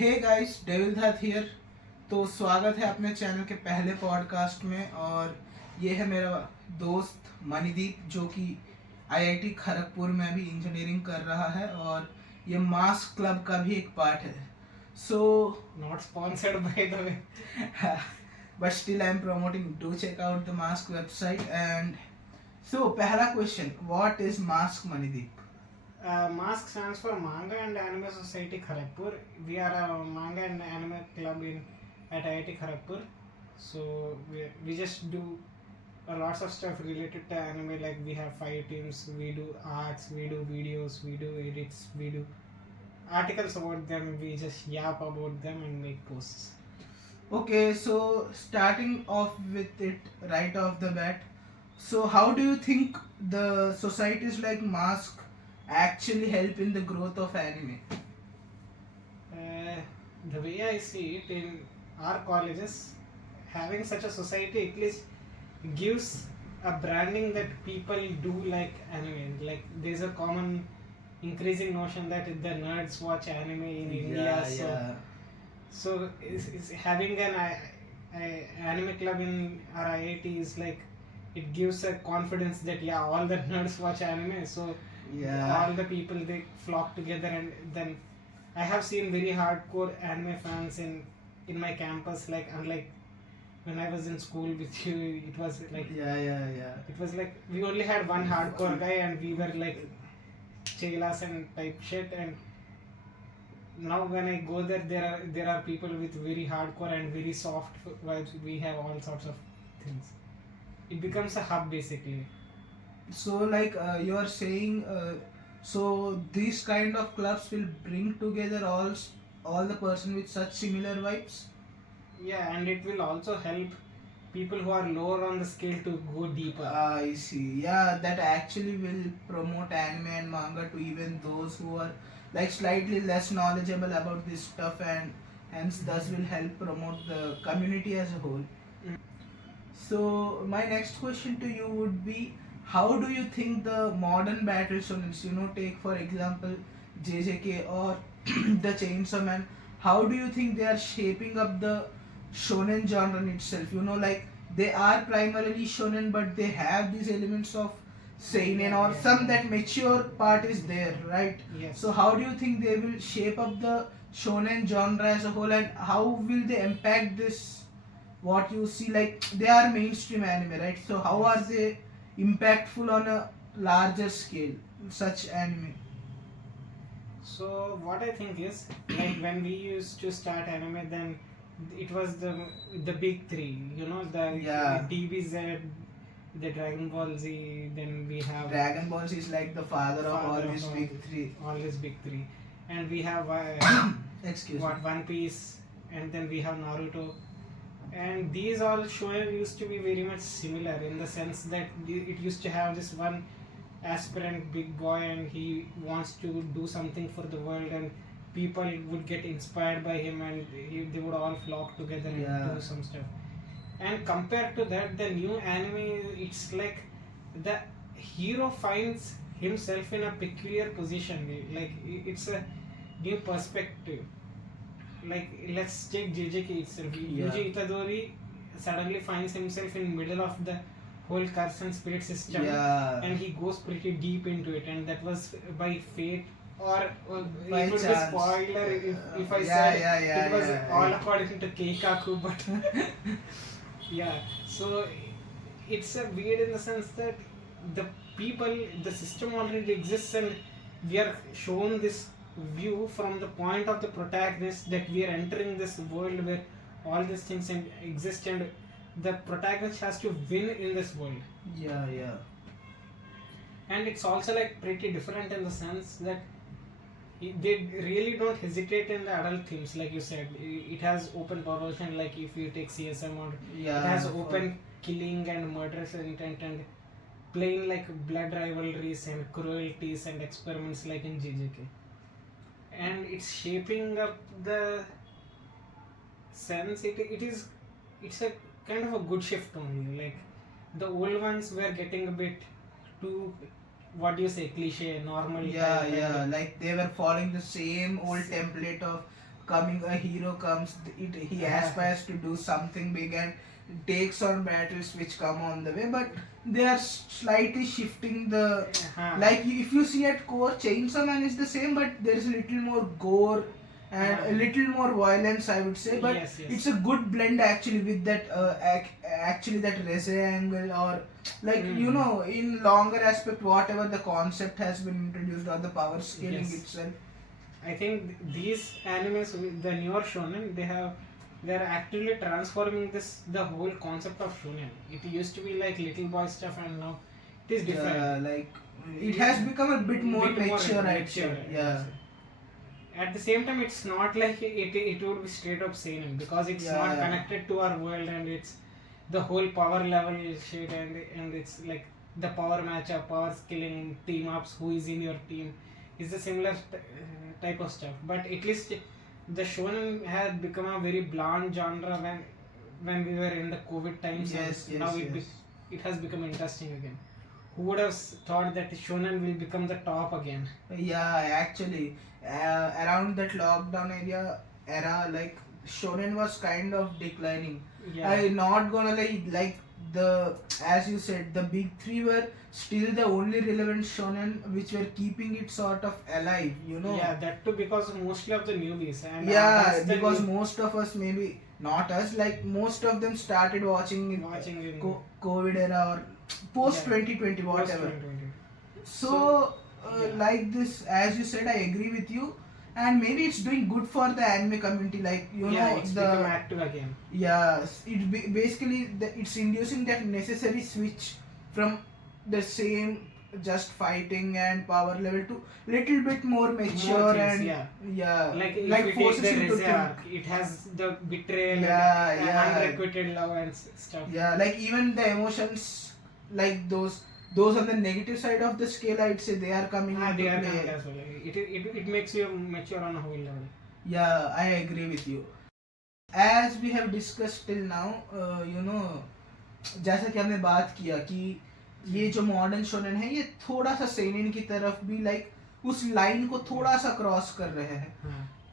Hey guys, devil था here. तो स्वागत है अपने चैनल के पहले पॉडकास्ट में। और ये है मेरा दोस्त मणिदीप, जो कि आईआईटी खड़गपुर में भी इंजीनियरिंग कर रहा है और ये मास्क क्लब का भी एक पार्ट है। सो Not sponsored by the way. but still I am promoting. Do check out the mask website. And so पहला question, what is mask, Manideep? Mask stands for Manga and Anime Society Kharagpur. We are a manga and anime club at IIT Kharagpur. So we just do lots of stuff related to anime. Like we have 5 teams. We do arts. We do videos. We do edits. We do articles about them. We just yap about them and make posts. Okay, so starting off with it right off the bat, so how do you think the societies like Mask actually help in the growth of anime? The way I see it, in our colleges, having such a society at least gives a branding that people do like anime. Like there's a common increasing notion that the nerds watch anime in India. So is having an anime club in our IIT is like, it gives a confidence that all the nerds watch anime. So all the people, they flock together. And then I have seen very hardcore anime fans in my campus. Like unlike when I was in school with you, it was like it was like we only had one hardcore guy and we were like chelas and type shit. And now when I go there are people with very hardcore and very soft vibes. We have all sorts of things. It becomes a hub basically. So like you are saying, so these kind of clubs will bring together all the person with such similar vibes. Yeah, and it will also help people who are lower on the scale to go deeper. I see. Yeah, that actually will promote anime and manga to even those who are like slightly less knowledgeable about this stuff, and hence thus will help promote the community as a whole. So my next question to you would be, how do you think the modern battle shonens, take for example JJK or the Chainsaw Man, how do you think they are shaping up the shonen genre in itself? Like they are primarily shonen, but they have these elements of seinen or some that mature part is there, right? Yes. So how do you think they will shape up the shonen genre as a whole, and how will they impact this, what you see? Like they are mainstream anime, right? So how are they impactful on a larger scale, such anime? So what I think is, like when we used to start anime, then it was the big three, the DBZ, the Dragon Ball Z, then we have Dragon Ball Z is like the father of all these big three. All these big three, and we have Excuse me. One Piece, and then we have Naruto, and these all shonen used to be very much similar in the sense that it used to have this one aspirant big boy and he wants to do something for the world, and people would get inspired by him and they would all flock together and do some stuff. And compared to that, the new anime, it's like the hero finds himself in a peculiar position. Like it's a new perspective. Like let's take JJK itself. Yuji Itadori suddenly finds himself in middle of the whole curse and spirit system, and he goes pretty deep into it, and that was by fate or by it would be spoiler if I said it was all according to Keikaku, but so it's a weird in the sense that the system already exists, and we are shown this view from the point of the protagonist that we are entering this world where all these things exist, and the protagonist has to win in this world. And it's also like pretty different in the sense that they really don't hesitate in the adult themes. Like you said, it has open perversion. Like if you take CSM, or it has open killing and murderous intent and plain like blood rivalries and cruelties and experiments like in JJK. And it's shaping up the sense. It's a kind of a good shift only. Like the old ones were getting a bit too, what do you say, cliche, normal. Like they were following the same old template of coming a hero comes, he aspires to do something big and takes on battles which come on the way, but they are slightly shifting the like if you see at core Chainsaw Man is the same, but there is a little more gore and a little more violence, I would say, but it's a good blend actually with that actually that rese angle, or like you know, in longer aspect whatever the concept has been introduced, or the power scaling itself. I think these animes, the newer shonen, they're actively transforming the whole concept of shonen. It used to be like little boy stuff, and now it is different. Like it has become a bit more mature, actually. Yeah. At the same time, it's not like it would be straight up seinen, because it's not connected to our world, and it's the whole power level shit, and it's like the power matchup, power skilling, team ups, who is in your team, is a similar type of stuff. But at least the shonen had become a very bland genre when we were in the COVID times. Now it has become interesting again. Who would have thought that shonen will become the top again? Yeah, actually, around that lockdown era, like shonen was kind of declining. I'm not gonna like the, as you said, the big three were still the only relevant shonen which were keeping it sort of alive, you know. Yeah, that too, because mostly of the newbies, and because most of us, maybe not us, like most of them started watching in COVID era or post 2020 whatever. So like this, as you said, I agree with you, and maybe it's doing good for the anime community, like you know, it's become active again. Basically it's inducing that necessary switch from the same just fighting and power level to little bit more mature things, like forces you to think. It has the betrayal and unrequited love and stuff. Like even the emotions, like those on the negative side of the scale, I'd say they are coming into play. As well. It makes you mature on a whole level. Yeah, I agree with you. As we have discussed till now, you know, जैसा कि हमने बात किया कि ये जो modern shonen है, ये थोड़ा सा सेनेन की तरफ भी लाइक उस लाइन को थोड़ा सा क्रॉस कर रहे हैं.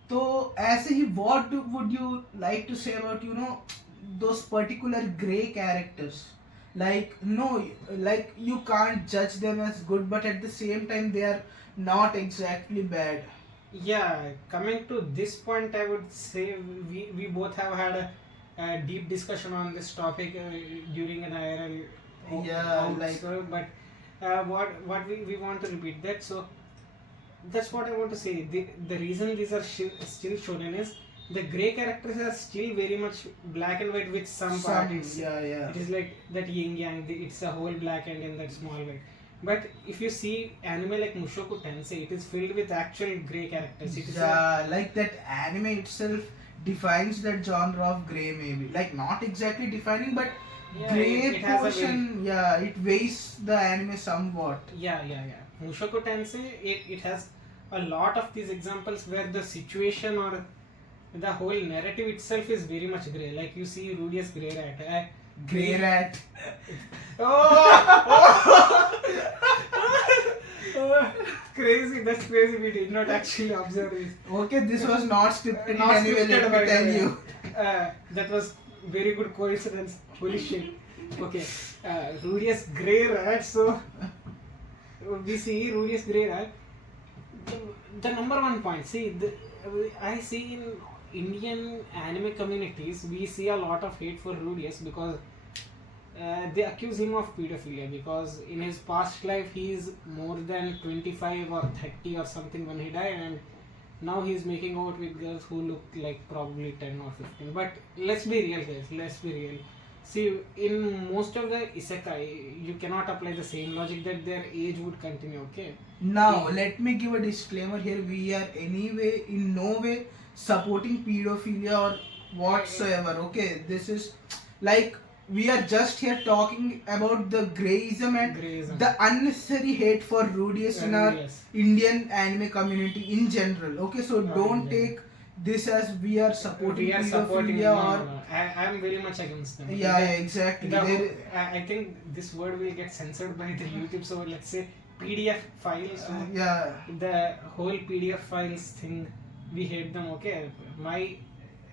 तो ऐसे ही what would you like to say about, you know, those particular gray characters? Like no, like you can't judge them as good, but at the same time they are not exactly bad. Yeah, coming to this point, I would say we both have had a deep discussion on this topic during an IRL. What we want to repeat that. So that's what I want to say. The reason these are still shonen is the grey characters are still very much black and white with some parts. It is like that yin yang. It's a whole black and that small white. But if you see anime like Mushokutensei, it is filled with actual grey characters. Like that anime itself defines that genre of grey, maybe. Like not exactly defining, but grey portion, it weighs the anime somewhat. Mushokutensei, it has a lot of these examples where the situation or the whole narrative itself is very much grey. Like you see Rudius Grey Rat. Grey Rat. Crazy, that's crazy. We did not actually observe this. Okay, this was not scripted in any way, let me tell you. That was very good coincidence. Holy shit. Okay, Rudius Grey Rat. So we see Rudius Grey Rat. The number one point. See, I see in Indian anime communities, we see a lot of hate for Rudius because they accuse him of pedophilia, because in his past life he is more than 25 or 30 or something when he died, and now he is making out with girls who look like probably 10 or 15. But let's be real, guys. Let's be real. See, in most of the isekai, you cannot apply the same logic that their age would continue, okay? Now, let me give a disclaimer here. We are anyway, in no way supporting pedophilia or whatsoever, okay? This is like, we are just here talking about the greyism and the unnecessary hate for Rudius in our Indian anime community in general, okay? So don't take this as we are supporting pedophilia or... I am very much against them. Exactly. I think this word will get censored by the YouTube, so let's say PDF files. The whole PDF files thing. we hate them. Okay,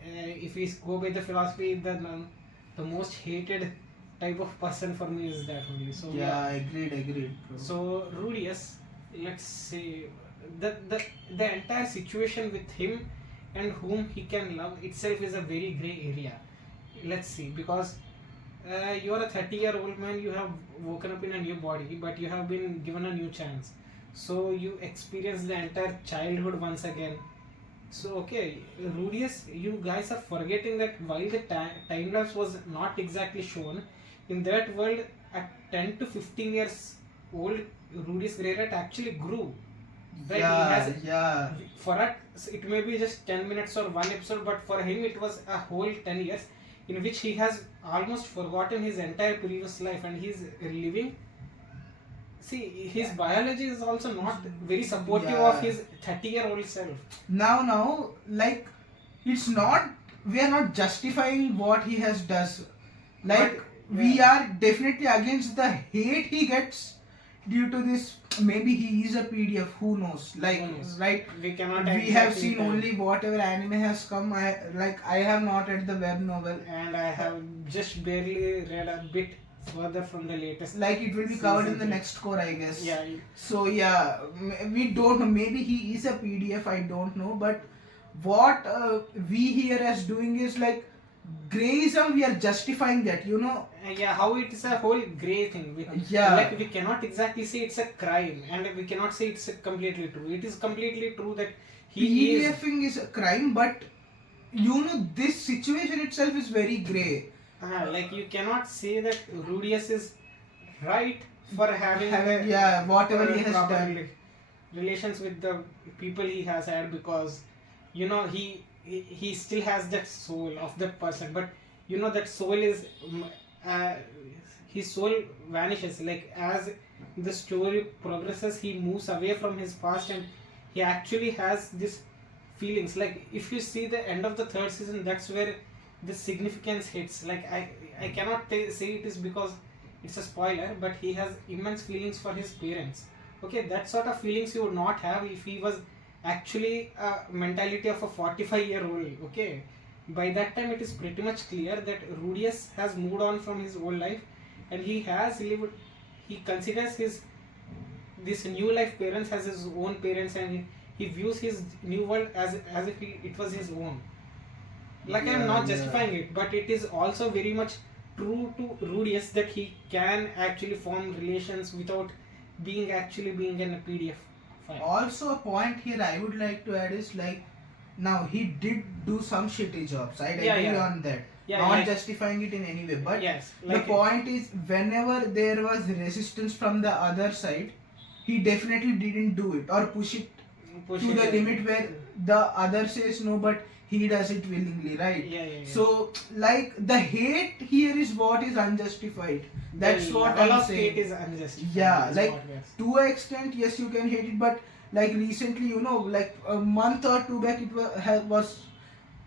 if we go by the philosophy, the most hated type of person for me is that only. So Yeah, agreed, bro. so Rudius, let's say the entire situation with him and whom he can love itself is a very gray area. Let's see, because you are a 30-year-old man, you have woken up in a new body, but you have been given a new chance. So you experience the entire childhood once again. So okay, Rudius, you guys are forgetting that while the time lapse was not exactly shown, in that world at 10 to 15 years old, Rudius Greyrat actually grew. Right? Yeah. For us, it may be just 10 minutes or one episode, but for him it was a whole 10 years in which he has almost forgotten his entire previous life and he's living. See, his biology is also not very supportive of his 30-year-old self. Now, like, it's not, we are not justifying what he has does. Like, we are definitely against the hate he gets due to this. Maybe he is a PDF, who knows? Like, Who knows? right? We cannot. We have seen only whatever anime has come. I have not read the web novel, and I have just barely read a bit further from the latest. Like, it will be covered in the next core, I guess. Yeah. So yeah, we don't know. Maybe he is a PDF. I don't know. But what we here as doing is like grayism. We are justifying that. Yeah, how it is a whole grey thing. Like, we cannot exactly say it's a crime, and we cannot say it's completely true. It is completely true that he PDFing is a crime, but this situation itself is very grey. Like, you cannot say that Rudius is right for having whatever he has done, relations with the people he has had, because he still has that soul of that person, but that soul is his soul vanishes. Like, as the story progresses, he moves away from his past and he actually has this feelings. Like, if you see the end of the third season, that's where the significance hits. Like, I cannot say it is because it's a spoiler, but he has immense feelings for his parents. Okay, that sort of feelings you would not have if he was actually a mentality of a 45-year-old. Okay, by that time it is pretty much clear that Rudius has moved on from his old life and he has lived. He considers this new life parents as his own parents, and he views his new world as if it was his own. Like, I am not justifying it, but it is also very much true to Rudius that he can actually form relations without being in a PDF file. Also, a point here I would like to add is, like, now he did do some shitty jobs. I agree on that. Not justifying it in any way, but the point is, whenever there was resistance from the other side, he definitely didn't do it or push it to the limit where the other says no, but he does it willingly, right? So, like, the hate here is what is unjustified. That's what I'm saying. Hate is unjustified. Yeah, like, to an extent, yes, you can hate it, but like recently, like a month or two back, it was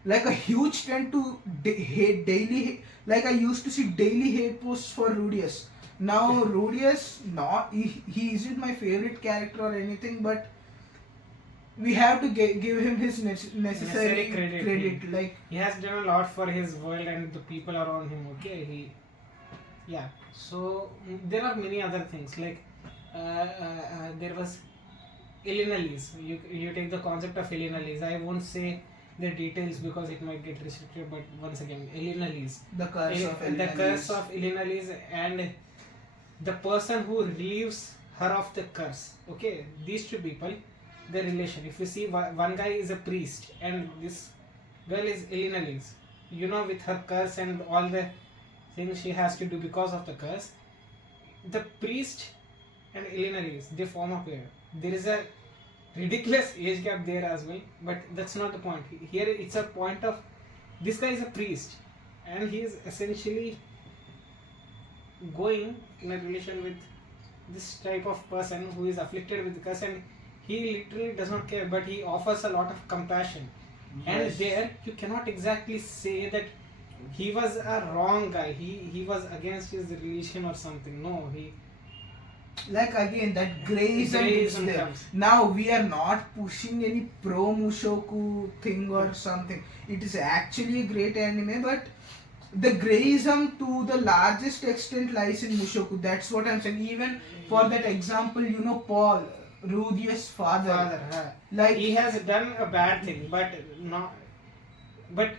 like a huge trend to hate daily. Like, I used to see daily hate posts for Rudius. Now, Rudius, he isn't my favorite character or anything, but we have to give him his necessary credit. Like, he has done a lot for his world and the people around him. Okay, so there are many other things. Like, there was Elena Lees. You take the concept of Elena Lees. I won't say the details because it might get restricted, but once again, Elena Lees. The curse of Elena Lees, and the person who relieves her of the curse. Okay, these two people, the relation. If you see, one guy is a priest and this girl is Elena Lees. With her curse and all the things she has to do because of the curse, the priest and Elena Lees, they form a pair. There is a ridiculous age gap there as well, but that's not the point. Here it's a point of, this guy is a priest and he is essentially going in a relation with this type of person who is afflicted with the curse, and he literally does not care, but he offers a lot of compassion. And there you cannot exactly say that he was a wrong guy, he was against his religion or something. No, like again that grayism is Grayism there. comes. Now we are not pushing any pro mushoku thing or something. It is actually a great anime, but the grayism to the largest extent lies in mushoku. That's what I'm saying. Even for that example, you know, Paul, Rudius father, like he has done a bad thing, but not. But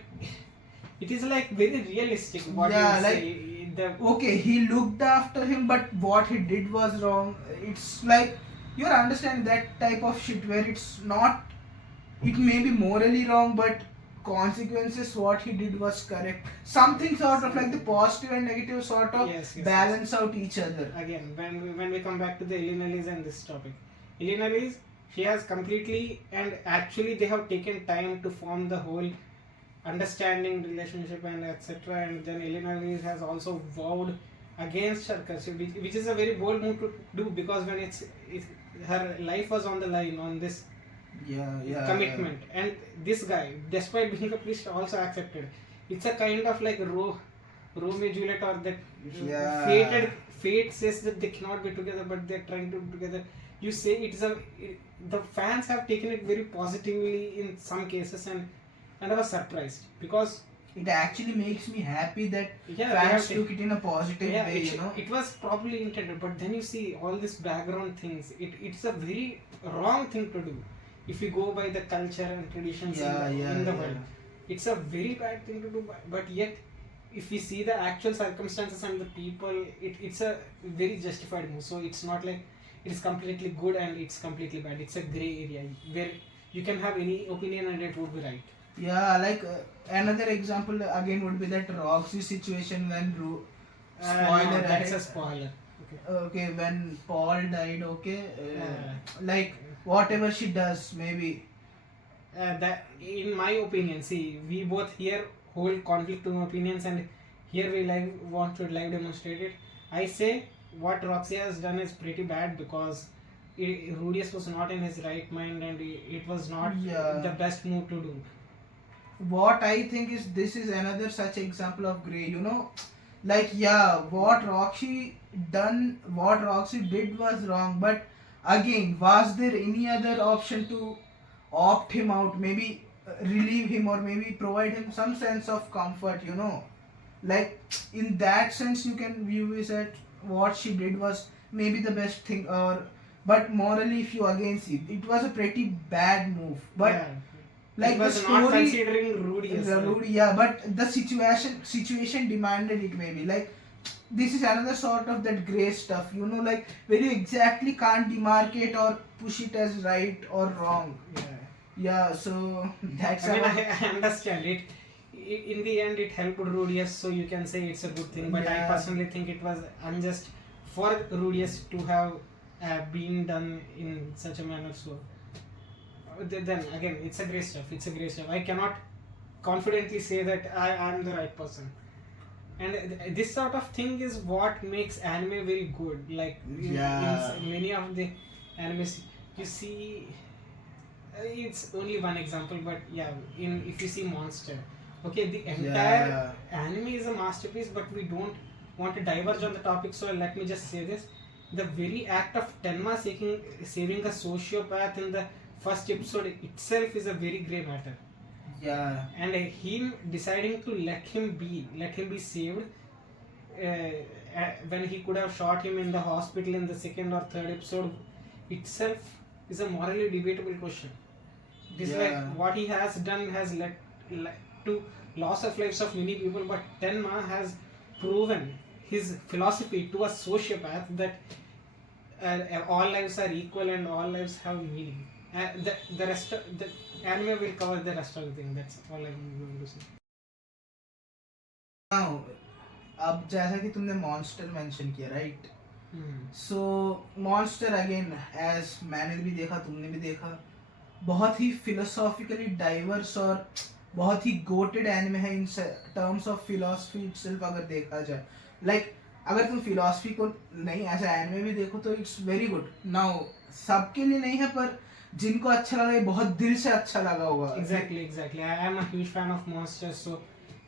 it is like very realistic. What yeah, you like say, the okay, he looked after him, but what he did was wrong. It's like you're understanding that type of shit where it's not, it may be morally wrong, but consequences what he did was correct. Something sort of like the positive and negative sort of Yes, balance out each other. again when we come back to the Illinois and this topic, Illinois, she has completely and actually they have taken time to form the whole understanding relationship and etc. And then Illinois has also vowed against her curse, which is a very bold move to do, because when it's her life was on the line on this Yeah, commitment, and this guy, despite being a priest, also accepted. It's a kind of like Romeo Juliet, or that Yeah. fate says that they cannot be together, but they're trying to be together. You say the fans have taken it very positively in some cases, and I was surprised because it actually makes me happy that yeah, fans took it in a positive yeah, way, you know. it was probably intended, but then you see all these background things. It's a very wrong thing to do if you go by the culture and traditions in the world. It's a very bad thing to do, but yet if we see the actual circumstances and the people, it's a very justified move. So it's not like it is completely good and it's completely bad. It's a gray area where you can have any opinion and it would be right. Yeah, like another example again would be that Roxy situation when spoiler. No, that's a spoiler. Okay, when Paul died. Okay, like whatever she does, maybe. That, in my opinion, see, we both here hold conflicting opinions, and here we want to live demonstrate it. I say what Roxy has done is pretty bad, because Rudius was not in his right mind, and it was not the best move to do. What I think is this is another such example of gray, you know, like yeah, what Roxy did was wrong, but again, was there any other option to opt him out, maybe relieve him, or maybe provide him some sense of comfort, you know? Like in that sense you can view is that what she did was maybe the best thing, or but morally if you again see it was a pretty bad move, but yeah. like it was the story, not considering Rudy, yeah, but the situation demanded it, maybe like this is another sort of that gray stuff, you know, like where you exactly can't demarcate or push it as right or wrong. Yeah, so that's I mean, I understand it. In the end, it helped Rudius, so you can say it's a good thing. But I personally think it was unjust for Rudius to have been done in such a manner. So then again, it's a great stuff. It's a great stuff. I cannot confidently say that I am the right person. And this sort of thing is what makes anime very good. Like in many of the animes, you see. It's only one example, but yeah, if you see Monster, okay, the entire anime is a masterpiece, but we don't want to diverge on the topic, so let me just say this: the very act of Tenma saving a sociopath in the first episode itself is a very grey matter. Yeah. And him deciding to let him be saved when he could have shot him in the hospital in the second or third episode itself is a morally debatable question. This like what he has done has led to loss of lives of many people, but Tenma has proven his philosophy to a sociopath that all lives are equal and all lives have meaning. The rest of the anime will cover the rest of the thing. That's all I'm going to say. Now, अब जैसा कि तुमने monster mention किया, right? सो monster again as मैंने भी देखा, तुमने भी देखा, बहुत ही फिलोसॉफिकली डाइवर्स और बहुत ही गोटेड एनिमे है in terms of philosophy itself अगर देखा जाए. लाइक अगर तुम फिलॉसफी को नहीं ऐसा एनिमे भी देखो तो इट्स वेरी गुड. नाउ सबके लिए नहीं है, पर जिनको अच्छा लगा ये बहुत दिल से अच्छा लगा होगा. Exactly I am a huge fan of Monster, so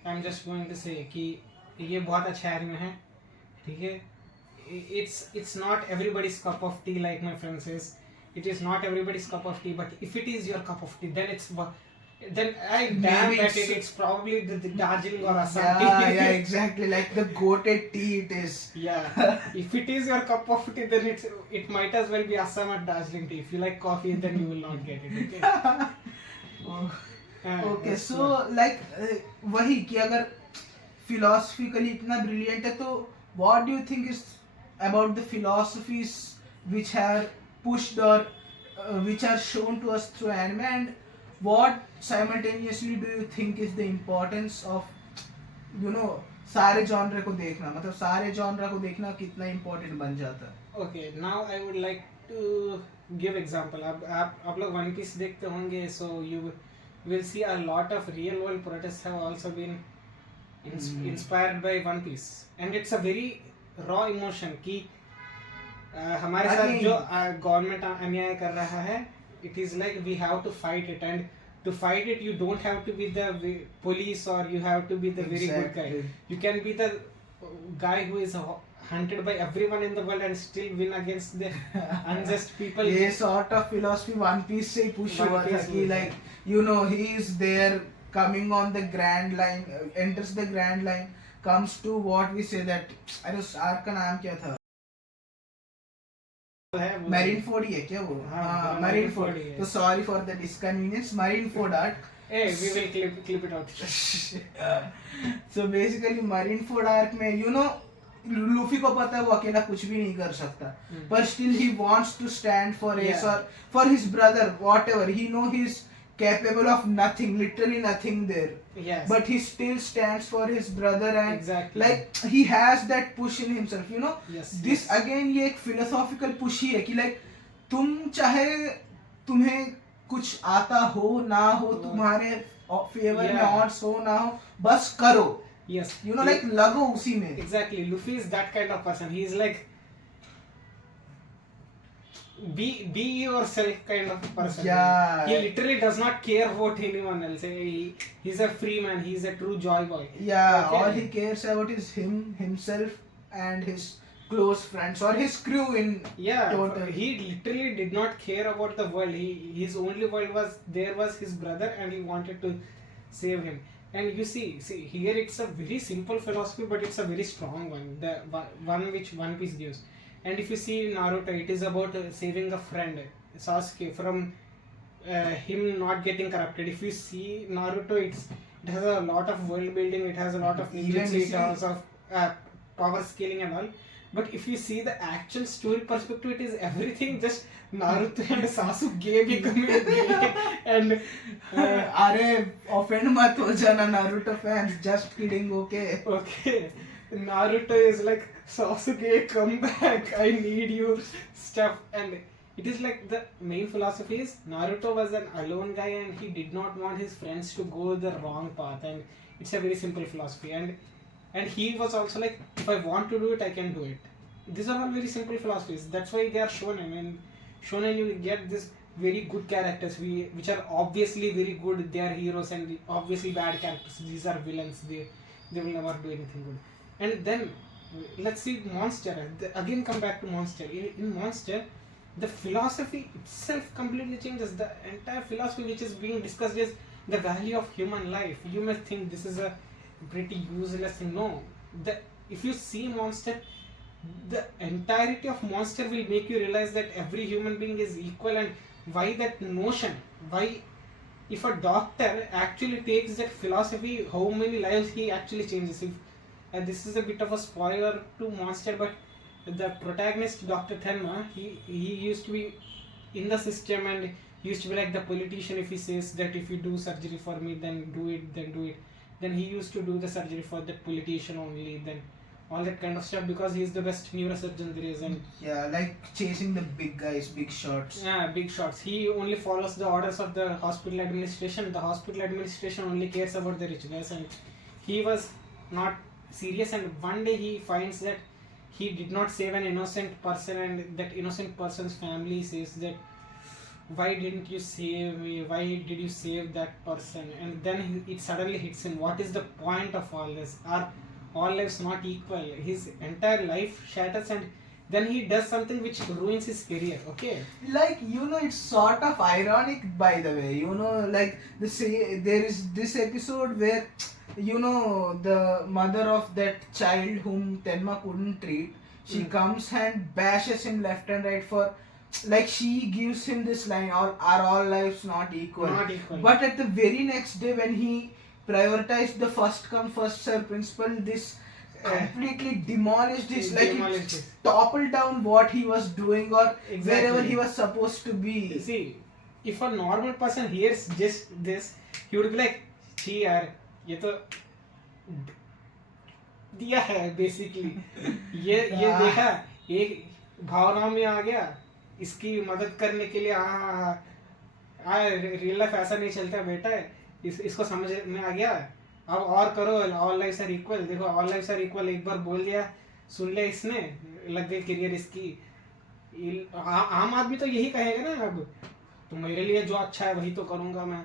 I am just going to say कि ये बहुत अच्छा एनिमे है. ठीक है, it's not everybody's cup of tea, like my friend says. It is not everybody's cup of tea, but if it is your cup of tea, then then I damn Maybe bet it's probably the Darjeeling or Assam yeah, tea. yeah, exactly. Like the goated tea it is. Yeah, if it is your cup of tea, then it might as well be Assam or Darjeeling tea. If you like coffee, then you will not get it. Okay. Oh, okay, that's so like वही कि अगर philosophically इतना brilliant है तो what do you think is about the philosophies which are pushed or which are shown to us through anime, and what simultaneously do you think is the importance of सारे genre को देखना, मतलब सारे genre को देखना कितना important बन जाता है. Okay, now I would like to give example. आप लोग One Piece देखते होंगे, so you will see a lot of real world protests have also been inspired by One Piece, and it's a very raw emotion कि हमारे साथ जो government अन्याय कर रहा है, it is like we have to fight it, and to fight it you don't have to be the police or you have to be the very good guy. You can be the guy who is hunted by everyone in the world and still win against the unjust people. ये sort of philosophy One Piece से ही push हुआ था कि like he is there coming on the grand line, enters the grand line, comes to what we say that अरे उस arc का नाम क्या था, Marineford ही है क्या वो? हाँ, Marineford. तो sorry for the disconvenience. Marineford arc. Hey, we will clip it out. So basically Marineford arc में लूफी को पता है वो अकेला कुछ भी नहीं कर सकता, पर still he wants to stand for Ace or for his brother, whatever. He know he's capable of nothing, literally nothing there. Yes. But he still stands for his brother, and exactly. like he has that push in himself. Yes. This again ये एक philosophical push ही है कि like तुम चाहे तुम्हें कुछ आता हो ना हो, तुम्हारे फेवर में odds हो ना हो, बस करो. Yes. like लगो उसी में. Exactly. Luffy is that kind of person. He is like be yourself kind of person. Yeah. He literally does not care about anyone else. He's a free man. He's a true joy boy. Yeah. Okay. All he cares about is himself and his close friends or his crew in total. He literally did not care about the world. His only world was his brother, and he wanted to save him. And you see here it's a very simple philosophy, but it's a very strong one, the one which One Piece gives. And if you see Naruto, it is about saving a friend, Sasuke, from him not getting corrupted. If you see Naruto, it has a lot of world building, it has a lot of ninjutsu, it has of power scaling and all. But if you see the actual story perspective, it is everything just Naruto and Sasuke becoming gay. And अरे offend मत हो जाना Naruto fans, just kidding, okay. Okay, Naruto is like, Sasuke, come back, I need you, stuff. And it is like the main philosophy is Naruto was an alone guy and he did not want his friends to go the wrong path, and it's a very simple philosophy. And he was also like, if I want to do it, I can do it. These are all very simple philosophies. That's why they are shonen. And shonen, you get this very good characters which are obviously very good. They are heroes, and obviously bad characters. These are villains. They will never do anything good. And then let's see Monster. Again, come back to Monster. In Monster, the philosophy itself completely changes. The entire philosophy which is being discussed is the value of human life. You may think this is a pretty useless thing. No, if you see Monster, the entirety of Monster will make you realize that every human being is equal, and why that notion, why if a doctor actually takes that philosophy, how many lives he actually changes. If this is a bit of a spoiler to Monster, but the protagonist, Dr. Tenma, he used to be in the system, and he used to be like the politician. If he says that if you do surgery for me, then do it, then he used to do the surgery for that politician only, then all that kind of stuff, because he is the best neurosurgeon there is. And yeah, like chasing the big guys, big shots. Yeah, big shots. He only follows the orders of the hospital administration. The hospital administration only cares about the rich guys, and he was not serious. And one day he finds that he did not save an innocent person, and that innocent person's family says that, why didn't you save me? Why did you save that person? And then it suddenly hits him. What is the point of all this? Are all lives not equal? His entire life shatters, and then he does something which ruins his career. Okay, Like, it's sort of ironic, by the way, like there is this episode where the mother of that child whom Tenma couldn't treat, she comes and bashes him left and right for, like, she gives him this line, are all lives not equal? Not equal. But at the very next day, when he prioritized the first come first serve principle, this completely demolished his, like, Demolished it his. toppled down what he was doing, or Exactly. wherever he was supposed to be. See, if a normal person hears just this, he would be like, "छी यार, ये तो दिया है basically." ये देखा, एक भावना में आ गया, इसकी मदद करने के लिए रियल लाइफ ऐसा नहीं चलता बेटा, इसको समझ में आ गया, अब और करो, ऑल लाइफ्स आर इक्वल। देखो, ऑल लाइफ्स आर इक्वल एक बार बोल दिया, सुन लिया इसने, लग गई करियर इसकी। आम आदमी तो यही कहेगा ना, अब तो मेरे लिए जो अच्छा है वही तो करूंगा मैं,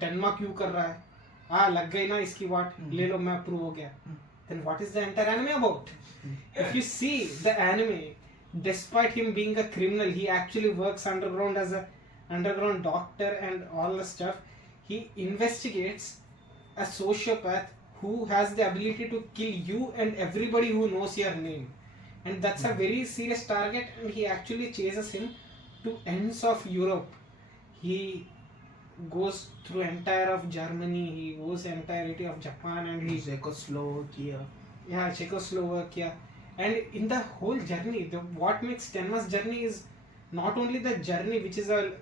टेनमा क्यों कर रहा है, लग गई ना इसकी वाट, ले लो, मैं प्रूव हो गया। then what is the entire anime about? If you see the anime, despite him being a criminal, he actually works underground as a underground doctor and all the stuff. He investigates a sociopath who has the ability to kill you and everybody who knows your name, and that's a very serious target, and he actually chases him to ends of Europe. He goes through entire of Germany, he goes entirety of Japan, and he Czechoslovakia. Yeah, Czechoslovakia. And in the whole journey, what makes Tenma's journey is not only the journey, which is a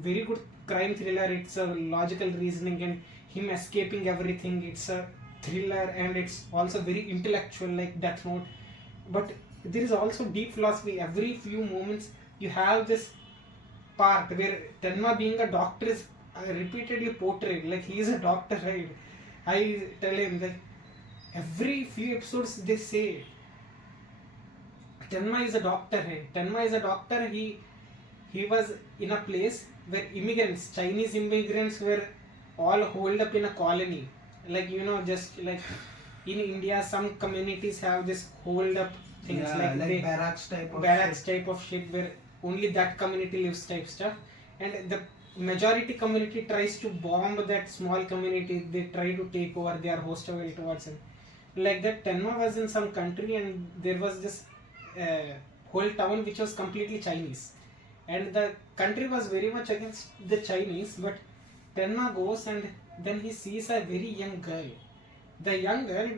very good crime thriller, it's a logical reasoning and him escaping everything, it's a thriller, and it's also very intellectual like Death Note. But there is also deep philosophy. Every few moments you have this part where Tenma being a doctor is repeatedly portrayed, like he is a doctor, right? I tell him that every few episodes they say Tenma is a doctor. Tenma is a doctor. He was in a place where immigrants, Chinese immigrants, were all holed up in a colony. Like, just like in India, some communities have this hold up things, like barracks type of shit where only that community lives type stuff, and the majority community tries to bomb that small community. They try to take over, they are hostile towards him. Like that, Tenma was in some country and there was this whole town which was completely Chinese, and the country was very much against the Chinese. But Tenma goes and then he sees a very young girl. The young girl,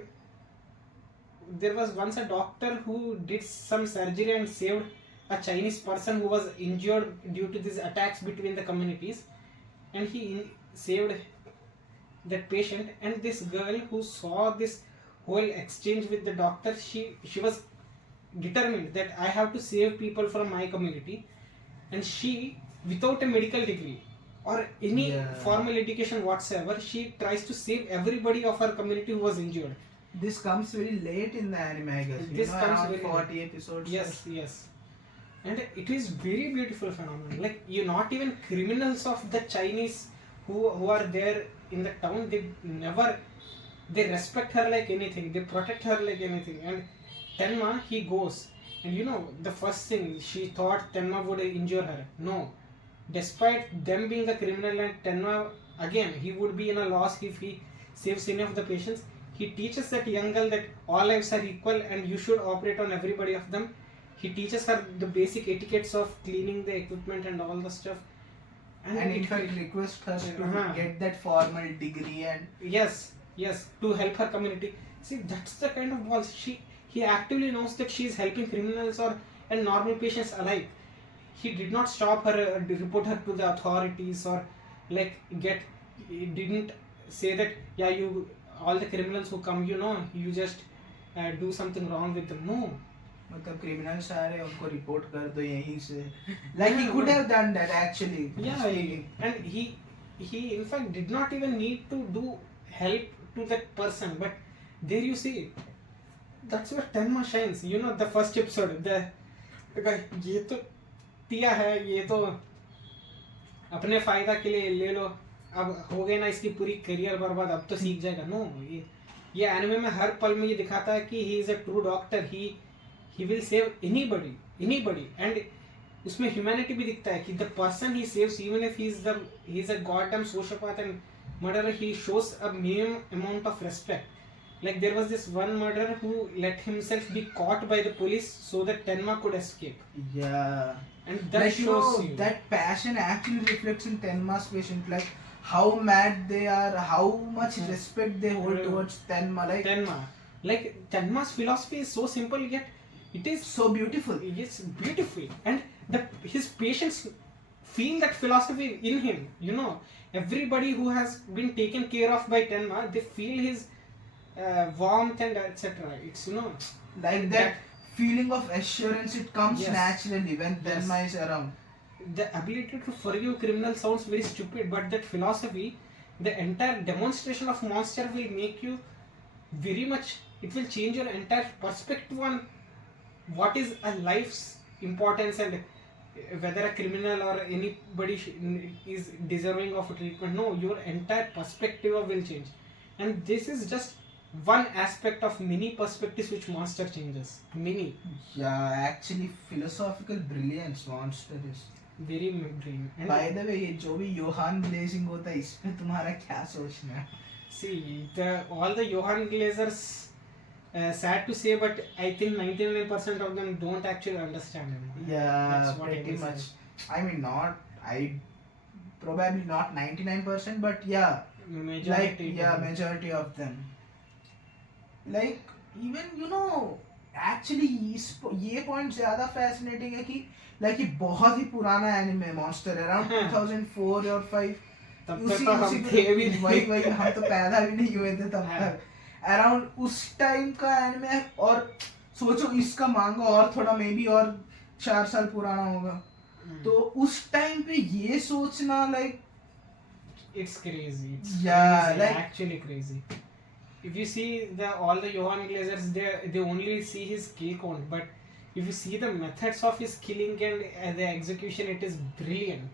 there was once a doctor who did some surgery and saved a Chinese person who was injured due to these attacks between the communities, and he saved that patient. And this girl who saw this whole exchange with the doctor, she was determined that I have to save people from my community, and she, without a medical degree or any formal education whatsoever, she tries to save everybody of her community who was injured. This comes very late in the anime, I guess. This comes around very 40 late. episodes. Yes. And it is very beautiful phenomenon. Like, you not even criminals of the Chinese who are there in the town, they respect her like anything, they protect her like anything. And Tenma, he goes, and the first thing, she thought Tenma would injure her. No, despite them being a criminal and Tenma, again, he would be in a loss if he saves any of the patients. He teaches that young girl that all lives are equal and you should operate on everybody of them. He teaches her the basic etiquettes of cleaning the equipment and all the stuff. And in fact request her to get that formal degree and yes, to help her community. See, that's the kind of balls. He actively knows that she is helping criminals and normal patients alike. He did not stop her, report her to the authorities, or he didn't say that you all the criminals who come, you just do something wrong with them. No. मतलब criminals आ रहे हैं, उनको report कर दो यहीं से. Like he could have done that actually. Yeah, and he in fact did not even need to do help to that person. But there you see, that's where Tenma shines. The first episode, the guy, ये तो दिया है, ये तो अपने फायदा के लिए ले लो, अब हो गए ना इसकी पूरी करियर बर्बाद, अब तो सीख जाएगा. नो, ये एनिमे में हर पल में ये दिखाता है कि he is a true doctor. He he will save anybody and उसमें humanity भी दिखता है कि the person he saves, even if he's a goddamn sociopath and murderer, he shows a minimum amount of respect. Like there was this one murderer who let himself be caught by the police so that Tenma could escape. Yeah. And that Like, shows you that passion actually reflects in Tenma's patient, like how mad they are, how much respect they hold towards Tenma. Like Tenma's philosophy is so simple, yet it is so beautiful. It's beautiful, and his patients feel that philosophy in him. You know, everybody who has been taken care of by Tenma, they feel his warmth and etc. It's like that feeling of assurance. It comes naturally when Tenma is around. The ability to forgive criminals sounds very stupid, but that philosophy, the entire demonstration of monster will make you very much. It will change your entire perspective on what is a life's importance and whether a criminal or anybody is deserving of a treatment. No, your entire perspective will change, and this is just one aspect of many perspectives which monster changes. Many. Yeah, actually philosophical brilliance monster is very brilliant. By the way, ये जो भी Johann Glazing होता है, इस पे तुम्हारा क्या सोचना है? See, all the Johann Glazers, sad to say, but I think 99% of them don't actually understand him. Yeah, that's what pretty much. Say. I mean, probably not 99%, but yeah, majority of them. Like even actually ये point ज़्यादा fascinating है कि like ये बहुत ही पुराना anime monster है, around 2004 or 5. उसी वही हम तो पैदा भी नहीं हुए थे तब तक. अराउंड उस टाइम का एनिमे, और सोचो इसका मांगा और थोड़ा मे बी और 4 साल पुराना होगा. तो उस टाइम पे ये सोचना like it's crazy. Like actually crazy. If you see all the Johann Glazers, they only see his kill count, but if you see the methods of his killing and the execution, it is brilliant.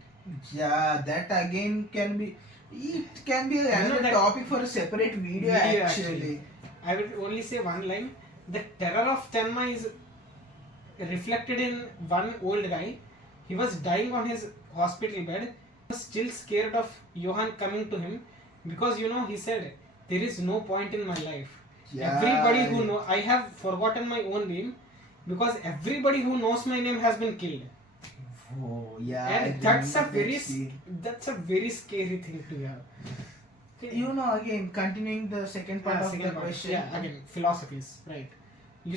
Yeah, that again can be another topic for a separate video actually. I would only say one line. The terror of Tenma is reflected in one old guy. He was dying on his hospital bed. He was still scared of Johann coming to him because he said, there is no point in my life. Yeah. Everybody who knows, I have forgotten my own name because everybody who knows my name has been killed. Oh, yeah. And that's a very scary thing to have. Again, continuing the second part of the question. Yeah, again, philosophies, right? You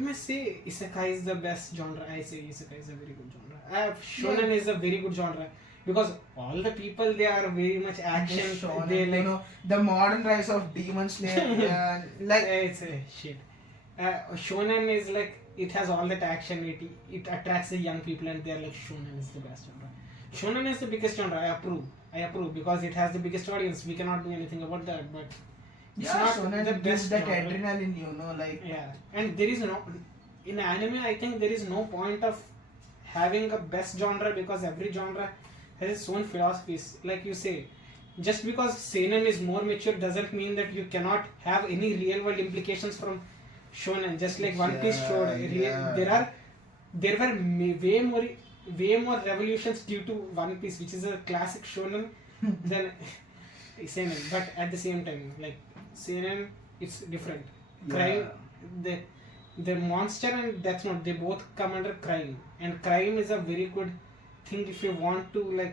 may say isekai is the best genre. I say isekai is a very good genre. Shonen is a very good genre because all the people, they are very much action. Shonen, they like the modern rise of Demon Slayer. It's a shit. Shonen is like, it has all that action. It attracts the young people, and they are like, shonen is the best genre. Shonen is the biggest genre. I approve because it has the biggest audience. We cannot do anything about that, but it's not shonen the best that genre. adrenaline, Yeah, and there is no in anime. I think there is no point of having a best genre because every genre has its own philosophies. Like you say, just because seinen is more mature doesn't mean that you cannot have any real world implications from shonen. Just like One Piece showed, there were way more revolutions due to One Piece, which is a classic shonen, than seinen. But at the same time, like seinen, it's different. Crime, the monster and Death Note, they both come under crime, and crime is a very good thing if you want to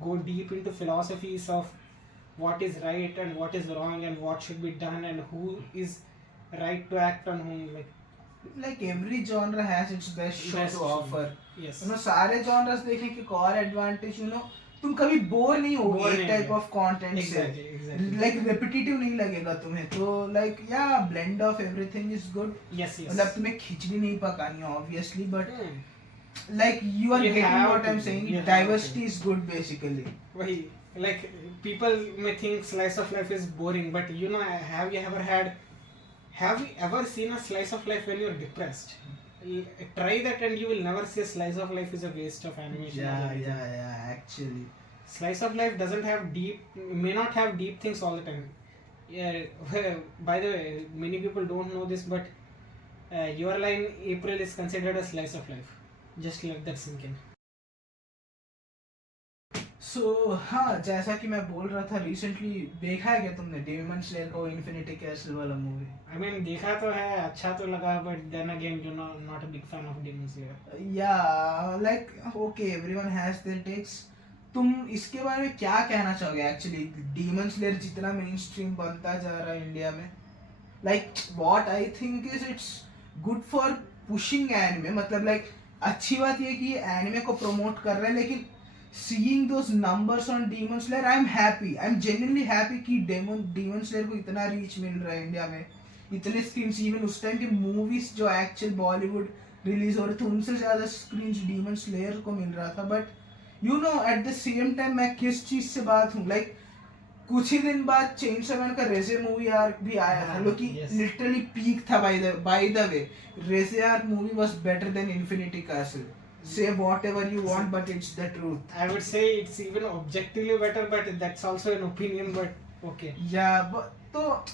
go deep into philosophies of what is right and what is wrong and what should be done and who is right to act on whom. Like every genre has its best show to offer. Yes. सारे genres देखने की एक और advantage, तुम कभी bore नहीं होगे एक type of content से. Exactly. Like repetitive नहीं लगेगा तुम्हें. तो like blend of everything is good. Yes. मतलब तुम्हें खिचड़ी नहीं पकानी obviously, but like you are getting what I'm saying. Diversity is good basically. Why? Like people may think slice of life is boring, but have you ever seen a slice of life when you're depressed? Try that and you will never see a slice of life is a waste of animation. Yeah, actually. Slice of life may not have deep things all the time. Yeah, by the way, many people don't know this, but your line April is considered a slice of life. Just let that sink in. सो हाँ, जैसा कि मैं बोल रहा था, recently देखा है क्या तुमने डेमन स्लेयर को इन्फिनिटी कैसल वाला मूवी? I mean देखा तो है, अच्छा तो लगा, but then again you know not a big fan of Demon Slayer. या like okay, everyone has their takes. तुम इसके बारे में क्या कहना चाहोगे एक्चुअली? डीमन स्लेयर जितना मेन स्ट्रीम बनता जा रहा है इंडिया में, like what I think is it's good for pushing anime. मतलब लाइक अच्छी बात ये कि ये एनिमे को प्रमोट कर रहे हैं, लेकिन seeing those numbers on Demon Slayer, I'm happy. I'm genuinely happy कि Demon Slayer को इतना रीच मिल रहा है इंडिया में, इतने स्क्रीन्स. इवन उस टाइम की मूवीज जो एक्चुअल बॉलीवुड रिलीज हो रहे थे, उनसे ज़्यादा स्क्रीन्स Demon Slayer को मिल रहा था. But you know at the same time मैं किस चीज़ से बात हूँ, लाइक कुछ ही दिन बाद चेनसो मैन का रेजे मूवी आर्क भी आया था, जो कि लिटरली पीक था. By the way, Reze arc movie was better than Infinity Castle. Say whatever you want, but it's the truth. I would say it's even objectively better, but that's also an opinion. But okay. Yeah, but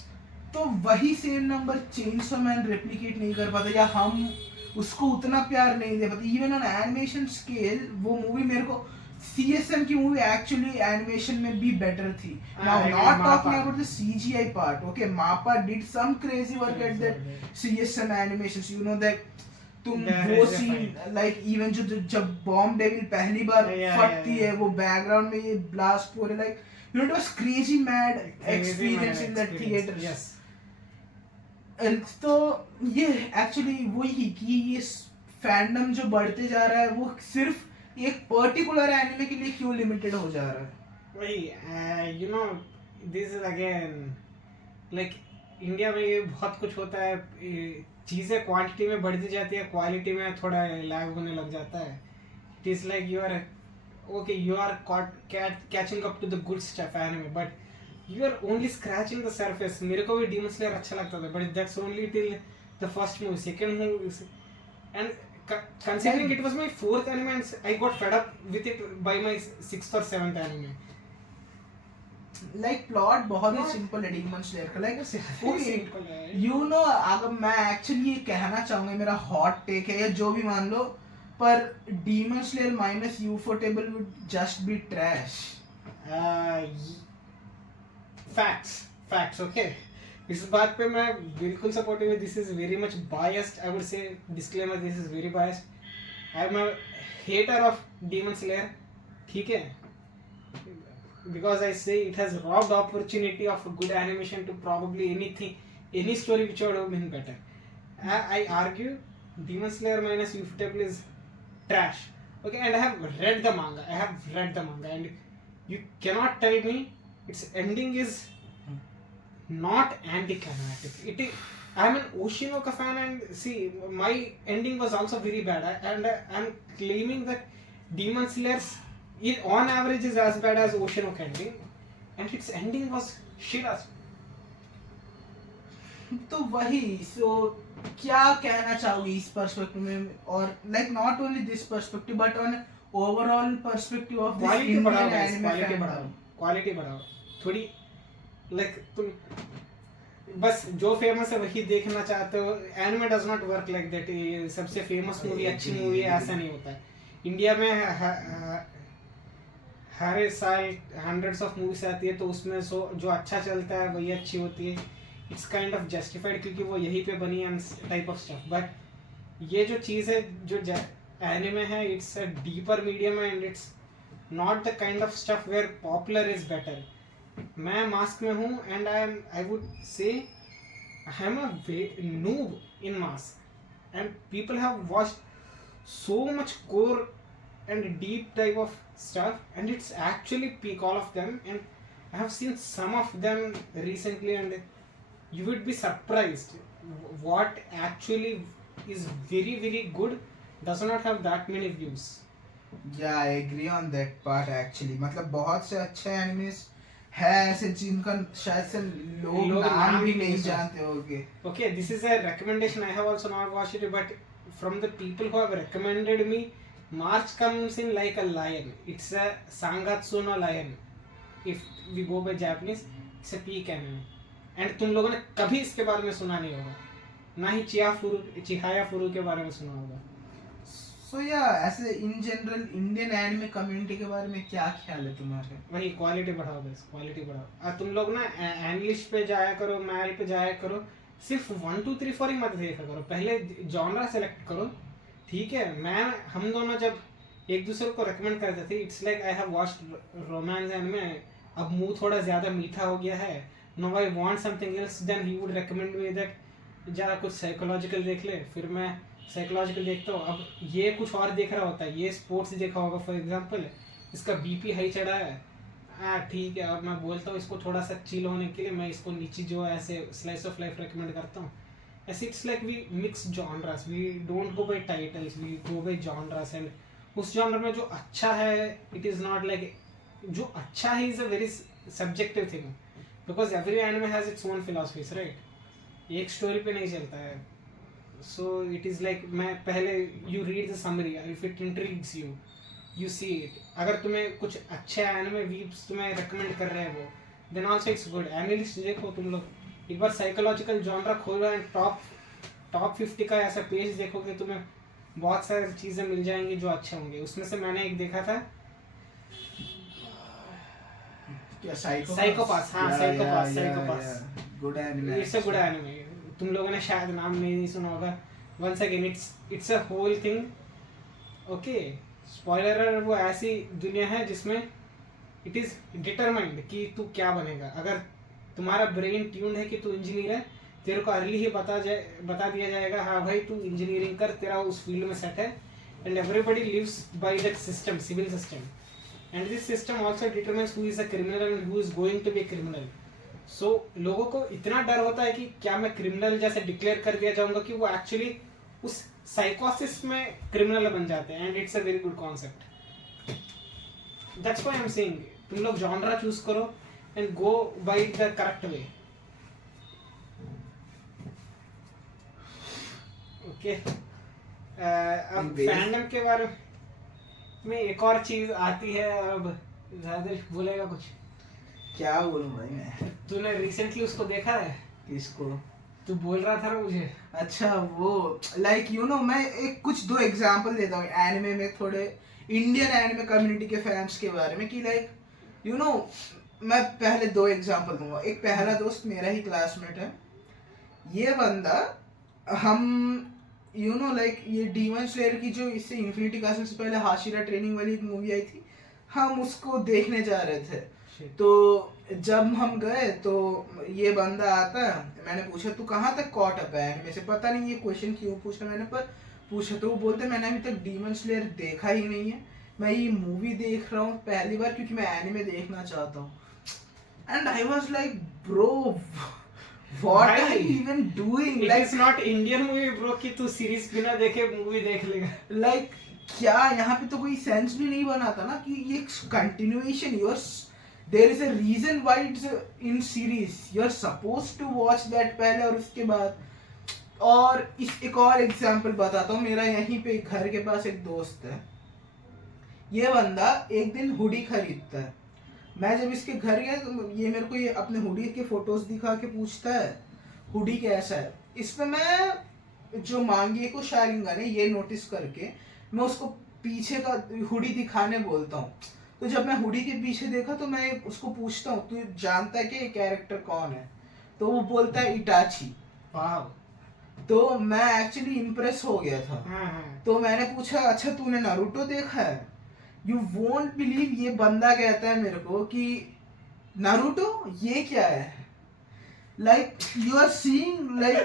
तो वही same number chainsaw man replicate नहीं कर पाता, या हम उसको उतना प्यार नहीं दे पाते. इवन ऑन एनिमेशन स्केल वो मूवी मेरे को, CSM की मूवी एक्चुअली एनिमेशन में भी बेटर थी. Now not talking about the CGI part. Okay, MAPPA did some crazy work at that CSM animations. You know that तुम वो सीन लाइक इवन जब बॉम्ब डेविल पहली बार फटती है, वो बैकग्राउंड में ये ब्लास्ट हो रहा है, like you no it was crazy mad experience in that theatre. Yes. तो ये एक्चुअली वही कि ये फैंडम जो बढ़ते जा रहा है, वो सिर्फ एक पर्टिकुलर एनिमे के लिए क्यों लिमिटेड हो जा रहा है? वही you know this is again like India में ये बहुत कुछ होता है, चीज़ें क्वांटिटी में बढ़ती जाती है, क्वालिटी में थोड़ा लैग होने लग जाता है. It is like you are catching up to the good stuff anime, but you are only scratching the surface. मेरे को भी डीमन स्लेयर अच्छा लगता था, but that's only till the first movie. Second movie, and considering it was my fourth anime and I got fed up with it by my sixth or seventh anime. Like plot बहुत ही simple है demon slayer का. Like you no, अगर मैं actually ये कहना चाहूंगा, मेरा hot take है या जो भी मान लो, पर Demon Slayer minus Ufotable would just be trash. Facts okay. इस बात पे मैं बिल्कुल सपोर्टिव हूँ. This is very much biased. I would say disclaimer, this is very biased. I am a hater of Demon Slayer, ठीक है, because I say it has robbed opportunity of a good animation to probably any story which would have been better. I argue Demon Slayer minus ufotable is trash. Okay, and I have read the manga, and you cannot tell me its ending is not anticlimactic. I'm an Oshinoka fan, and see, my ending was also very bad, and I'm claiming that Demon Slayer's it on average is as bad as Oshinoka ending, and its ending was shit as. तो वही, सो क्या कहना चाहोगे इस perspective में? और like not only this perspective but on overall perspective of this Indian anime. Quality बढ़ाओ थोड़ी. लाइक तुम बस जो फेमस है वही देखना चाहते हो. Anime does not work like that. सबसे फेमस मूवी अच्छी मूवी है ऐसा नहीं होता है. इंडिया में हर साल हंड्रेड्स ऑफ मूवीज आती है, तो उसमें जो अच्छा चलता है वही अच्छी होती है. इट्स काइंड ऑफ जस्टिफाइड क्योंकि वो यहीं पे बनी है टाइप ऑफ स्टफ. बट ये जो चीज़ है जो एनिमे है, it's a deeper medium and it's not the kind of stuff where popular is better. मैं मास्क में हूँ and I would say I am a noob in mask, and people have watched so much core and deep type of stuff, and it's actually peak, all of them, and I have seen some of them recently, and you would be surprised what actually is very very good does not have that many views. Yeah, I agree on that part actually. मतलब बहुत से अच्छे animes है ऐसे जिनका शायद से लोग नाम भी नहीं जानते होंगे. Okay, this is a recommendation. I have also not watched it, but from the people who have recommended me, March comes in like a lion. It's a Sangatsu no lion. If we go by Japanese, it's a peak anime. And तुम लोगों ने कभी इसके बारे में सुना नहीं होगा. ना ही चिहाया फुरु के बारे में सुना होगा। सो या ऐसे in general Indian anime community के बारे में क्या ख्याल है तुम्हारे? वही क्वालिटी बढ़ाओ बस, क्वालिटी बढ़ाओ। तुम लोग ना इंग्लिश पे जाया करो, मैल पे जाया करो, सिर्फ 1 2 3 4 ही मत देखा करो, पहले जॉनरा सेलेक्ट करो, ठीक है। हम दोनों जब एक दूसरे को रेकमेंड करते थे, it's like I have watched romance anime, अब मुंह थोड़ा ज़्यादा मीठा हो गया है, no I want something else, then he would recommend me that ज़रा कुछ साइकोलॉजिकल देख ले, फिर मैं साइकोलॉजिकल देखता हूँ। अब ये कुछ और देख रहा होता है, ये स्पोर्ट्स देखा होगा फॉर एग्जांपल, इसका बीपी हाई चढ़ा है, ठीक है, अब मैं बोलता हूँ इसको थोड़ा सा चिल होने के लिए मैं इसको नीचे जो ऐसे स्लाइस ऑफ लाइफ रेकमेंड करता हूँ। ऐसे it's like we mix genres, we don't go by titles, we go by genres. And उस जॉनर में जो अच्छा है, इट इज़ नॉट लाइक जो अच्छा है is a very subjective thing, because every anime has its own philosophies, right. एक story पे नहीं चलता है। सो इट इज़ लाइक मैं पहले you read the summary, if it intrigues you, you see it. अगर तुम्हें कुछ अच्छे एनिमे वीप्स तुम्हें रेकमेंड कर रहे हैं वो, then also it's good. Analyst देखो तुम लोग, एक बार साइकोलॉजिकल जॉनरा खोलो एंड टॉप 50 का ऐसा पेज देखोगे, तुम्हें बहुत सारी चीज़ें मिल जाएंगी जो अच्छे होंगे। उसमें से मैंने एक देखा था, क्या साइकोपास? हाँ Psycho Pass, good anime, it's a good anime. तुम लोगों ने शायद नाम नहीं सुना होगा। Once again it's a whole thing, okay. Spoiler, वो ऐसी दुनिया है जिसमें इट इज़ डिटरमाइंड कि तू क्या बनेगा। अगर तुम्हारा ब्रेन ट्यून्ड है कि तू इंजीनियर है, तेरे को अर्ली ही बता दिया जाएगा, हाँ भाई तू इंजीनियरिंग कर, तेरा उस फील्ड में सेट है। And everybody lives by that system, civil system, and this system also determines who is a criminal and who is going to be a criminal. So लोगों को इतना डर होता है कि क्या मैं क्रिमिनल जैसे डिक्लेयर कर दिया जाऊंगा, कि वो एक्चुअली उस साइकोसिस में क्रिमिनल बन जाते हैं। And it's a very good concept, that's why I am saying तुम लोग जॉनरा चूज करो and go by the correct way, okay. अब फैंडम के बारे में एक और चीज आती है, अब ज्यादा बोलेगा कुछ? क्या बोलूं भाई मैं? तूने रिसेंटली उसको देखा है? किसको? तू बोल रहा था ना मुझे। अच्छा, वो लाइक यू नो, मैं एक कुछ 2 एग्जांपल देता हूँ एनिमे में, थोड़े इंडियन एनिमे कम्युनिटी के फैंस के बारे में, कि लाइक यू नो, मैं पहले 2 एग्जांपल दूंगा। एक पहला दोस्त मेरा ही क्लासमेट है, ये बंदा, हम यू नो लाइक ये डीमन स्लेयर की जो इससे इन्फिनिटी कासल से पहले हाशिरा ट्रेनिंग वाली एक मूवी आई थी, हम उसको देखने जा रहे थे। तो जब हम गए तो ये बंदा आता है, मैंने पूछा तू कहाँ तक कॉट अप है एनिमे से, पता नहीं ये क्वेश्चन क्यों पूछा मैंने, पर पूछा। तो वो बोलते मैंने अभी तक डीमन स्लेयर देखा ही नहीं है, मैं ये मूवी देख रहा हूँ पहली बार क्योंकि मैं एनिमे देखना चाहता हूँ। And I was like bro, What are you even doing? It like, is not Indian movie bro कि तू सीरीज बिना देखे मूवी देख लेगा। like क्या यहाँ पे तो कोई सेंस भी नहीं बनाता ना कि ये continuation, there is a reason why it's in series, you're supposed to watch that पहले और उसके बाद। और इस एक और एग्जांपल बताता हूँ, मेरा यहीं पे घर के पास एक दोस्त है, ये बंदा एक दिन हुडी खरीदता है। मैं जब इसके घर गया तो ये मेरे को ये अपने हुडी के फोटोज दिखा के पूछता है हुडी कैसा है। इसमें मैं जो मांगी को शारिंगन है ये नोटिस करके मैं उसको पीछे का हुडी दिखाने बोलता हूँ। तो जब मैं हुडी के पीछे देखा तो मैं उसको पूछता हूँ तू जानता है कि ये कैरेक्टर कौन है? तो वो बोलता है इटाची। तो मैं एक्चुअली इम्प्रेस हो गया था। तो मैंने पूछा अच्छा तूने नारुतो देखा है? यू वोंट बिलीव, ये बंदा कहता है मेरे को कि नारुतो ये क्या है? Like you are seeing like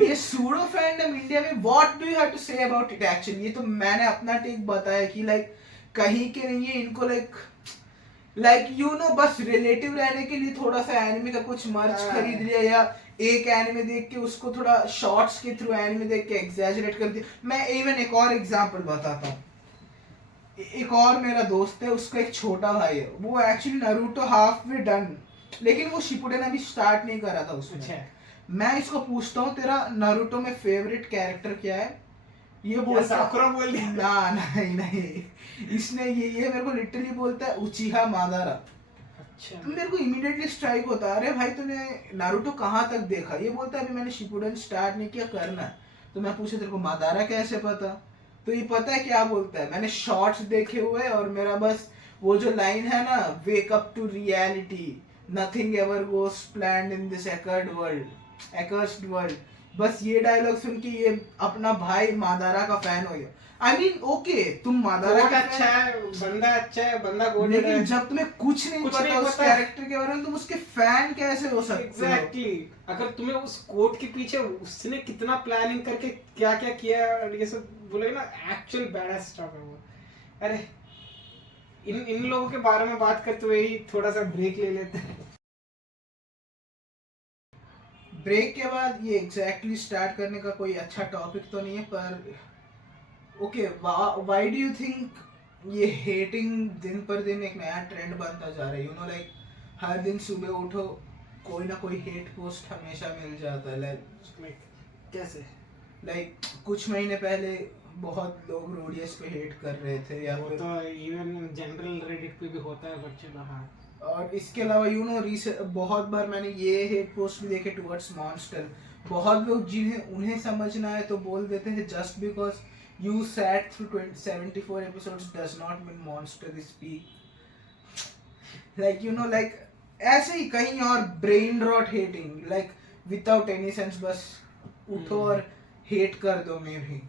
ये सूडो फैंडम इंडिया में, what do you have to say about it? Actually ये तो मैंने अपना टेक बताया कि लाइक कहीं के नहीं है, इनको लाइक यू नो बस रिलेटिव रहने के लिए थोड़ा सा एनिमे का कुछ मर्च खरीद लिया, या एक एनिमे देख के उसको थोड़ा शॉर्ट्स के थ्रू एनिमे देख के एग्जैजरेट कर दिया। मैं इवन एक और एग्जांपल बताता हूँ, एक और मेरा दोस्त है, उसका एक छोटा भाई है, वो actually Naruto half way done, लेकिन वो शिपुडेन अभी स्टार्ट नहीं करा था उसमें। मैं इसको पूछता हूँ तेरा नारुतो में फेवरेट कैरेक्टर क्या है? ये बोलता ना नहीं, इसने ये मेरे को लिटरली बोलता है उचिहा मादारा। अच्छा तो मेरे को इमीडिएटली स्ट्राइक होता है, अरे भाई तूने नारुतो कहाँ तक देखा? ये बोलता है अभी मैंने शिपुडन स्टार्ट नहीं किया, करना है। तो मैं पूछा तेरे को मादारा कैसे पता? तो ये पता है क्या बोलता है, मैंने शॉर्ट्स देखे हुए और मेरा बस वो जो लाइन है ना, wake up to reality, nothing ever goes planned in this accursed world, बस ये डायलॉग सुन के ये अपना भाई मादारा का फैन हो गया। आई मीन ओके, तुम मादारा कोट का अच्छा है, बंदा अच्छा है, बंदा गोटेड लेकिन है, जब तुम्हें कुछ नहीं कुछ पता नहीं उस पता। कैरेक्टर के बारे में, तुम उसके फैन कैसे हो सकते हो? एग्जैक्टली अगर तुम्हें उस कोट के पीछे उसने कितना प्लानिंग करके क्या क्या किया और ये सब बोलेगा ना, एक्चुअल बैडास स्टफ है वो। अरे इन लोगों के बारे में बात करते हुए ही थोड़ा सा ब्रेक ले लेते हैं। ब्रेक के बाद ये एग्जैक्टली स्टार्ट करने का कोई अच्छा टॉपिक तो नहीं है, पर okay, why do you think ये हेटिंग दिन पर दिन एक नया ट्रेंड बनता जा रहा है? यू नो लाइक हर दिन सुबह उठो कोई ना कोई हेट पोस्ट हमेशा मिल जाता है। लाइक कैसे? लाइक कुछ महीने पहले बहुत लोग रोडियस पे हेट कर रहे थे, या वो फिर तो इवन जनरल रेडिट पे भी होता है बच्चे लोग। हाँ, और इसके अलावा यू नो बहुत बार मैंने ये हेट पोस्ट भी देखे टुवर्ड्स मॉन्स्टर। बहुत लोग जिन्हें उन्हें समझना है तो बोल देते हैं just because you sat through 74 episodes does not mean Monster speak. Like you know like ऐसे ही कहीं और brain rot hating, like without any sense, बस उठो और हेट कर दो। मे भी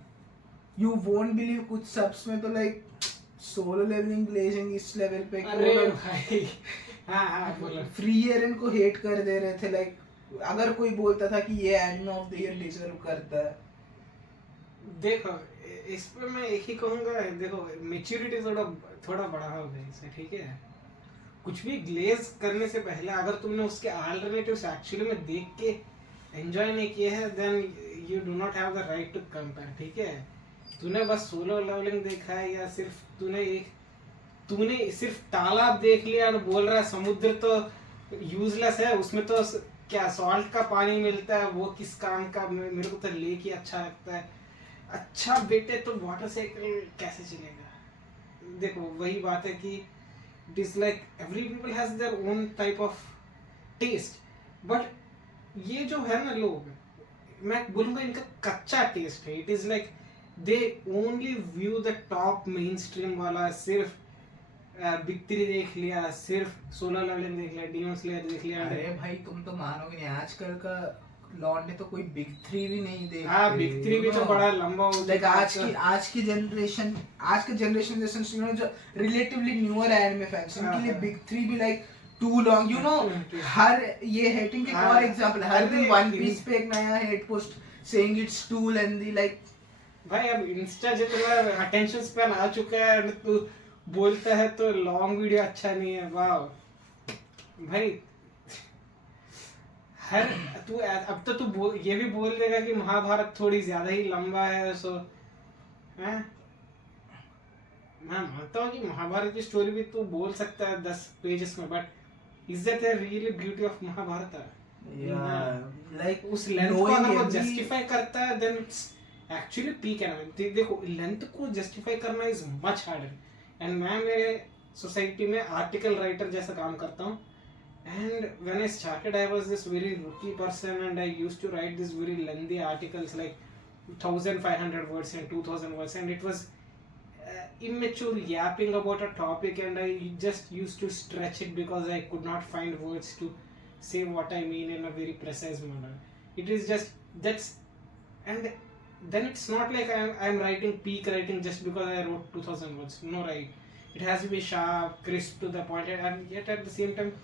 यू वोंट बिलीव कुछ सब्स में तो लाइक सोलो लेवलिंग ग्लेजिंग इस लेवल पे कि अरे वो लोग भाई, हाँ बोलो। फ्री एरन को हेट कर दे रहे थे। लाइक अगर कोई बोलता था कि ये anime of the year deserve करता है। देखो इस पे मैं एक ही कहूंगा, देखो मेच्योरिटी थोड़ा थोड़ा बड़ा हो गया इसे, ठीक है? कुछ भी ग्लेज करने से पहले अगर तुमने उसके अल्टरनेटिव्स एक्चुअली में देख के एंजॉय नहीं किए हैं, then you do not have the right to compare, ठीक है? तूने बस सोलो लेवलिंग देखा है, या सिर्फ तूने सिर्फ तालाब देख लिया और बोल रहा है समुद्र तो यूजलेस है, उसमें तो क्या सॉल्ट का पानी मिलता है, वो किस काम का? मेरे को तो लेक ही अच्छा लगता है। अच्छा बेटे, तो वाटर साइकिल कैसे चलेगा? देखो वही बात है कि it is like every people has their own type of taste, but ये जो है ना लोग, मैं बोलूंगा इनका कच्चा टेस्ट है। It is like they only view the top main stream वाला, सिर्फ बिग 3 देख लिया, सिर्फ सोलर लेवलिंग देख लिया, डीमन स्लेयर देख लिया। अरे भाई तुम तो मानोगे नहीं, आजकल का लॉन्डे तो कोई बिग 3 भी नहीं देखते। हाँ, बिग 3 भी तो बड़ा लंबा हो लाइक चुका है। आज के जनरेशन जैसे यू नो जो रिलेटिवली न्यूअर एनिमे फैंस, उनके लिए बिग 3 भी like too long, you know. हर ये हेटिंग के और एग्जांपल, हर दिन वन पीस पे एक नया hate post saying it's too lengthy. Like भाई अब इंस्टा जितना अटेंशन स्पैन आ चुका है, तू बोलता है तो लॉन्ग वीडियो अच्छा नहीं है। वाह भाई, हर तू अब तो तू ये भी बोल देगा कि महाभारत थोड़ी ज्यादा ही लंबा है, सो हैं? मैं मानता हूँ कि महाभारत की स्टोरी भी तू बोल सकता है 10 पेजेस में, but is that really beauty of Mahabharata? Like उस लेंथ को अगर वो जस्टिफाई करता है, then it's actually peak anime. देखो लेंथ को जस्टिफाई करना इज मच हार्डर, एंड मैं मेरे सोसाइटी में आर्टिकल राइटर जैसा काम करता हूँ, and when I started I was this very rookie person, and I used to write this very lengthy articles like 1500 words and 2000 words, and it was immature yapping about a topic, and I just used to stretch it because I could not find words to say what I mean in a very precise manner. It is just that's, and then it's not like I'm writing peak writing just because I wrote 2000 words. No, right? It has to be sharp, crisp, to the point, and yet at the same time,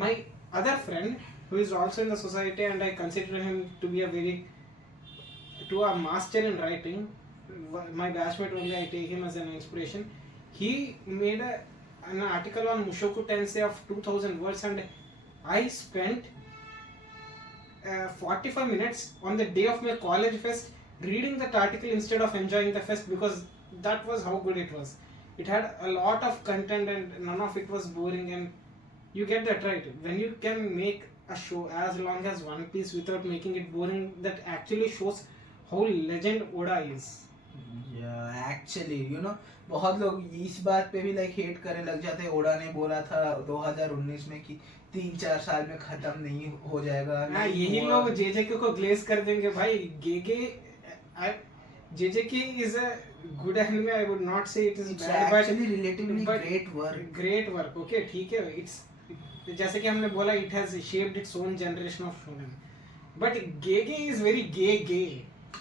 my other friend who is also in the society, and I consider him to be a master in writing, my batchmate only, I take him as an inspiration. He made an article on mushokutensei of 2000 words, and I spent 45 minutes on the day of my college fest reading that article instead of enjoying the fest, because that was how good it was. It had a lot of content and none of it was boring, and you get that right. When you can make a show as long as One Piece without making it boring, that actually shows how legend Oda is. Actually बहुत लोग इस बात पे भी like hate करने लग जाते हैं। ओडा ने बोला था 2019 में कि 3-4 साल में खत्म नहीं हो जाएगा। हाँ, नहीं यही हुआ। लोग जेजेके को ग्लेज कर देंगे भाई। Gege JJK is a good anime, I would not say it is It's bad, actually relatively great work. Great work. Okay ठीक है, इट्स जैसे कि हमने बोला it has shaped its own generation of shonen, but Gege is very gay.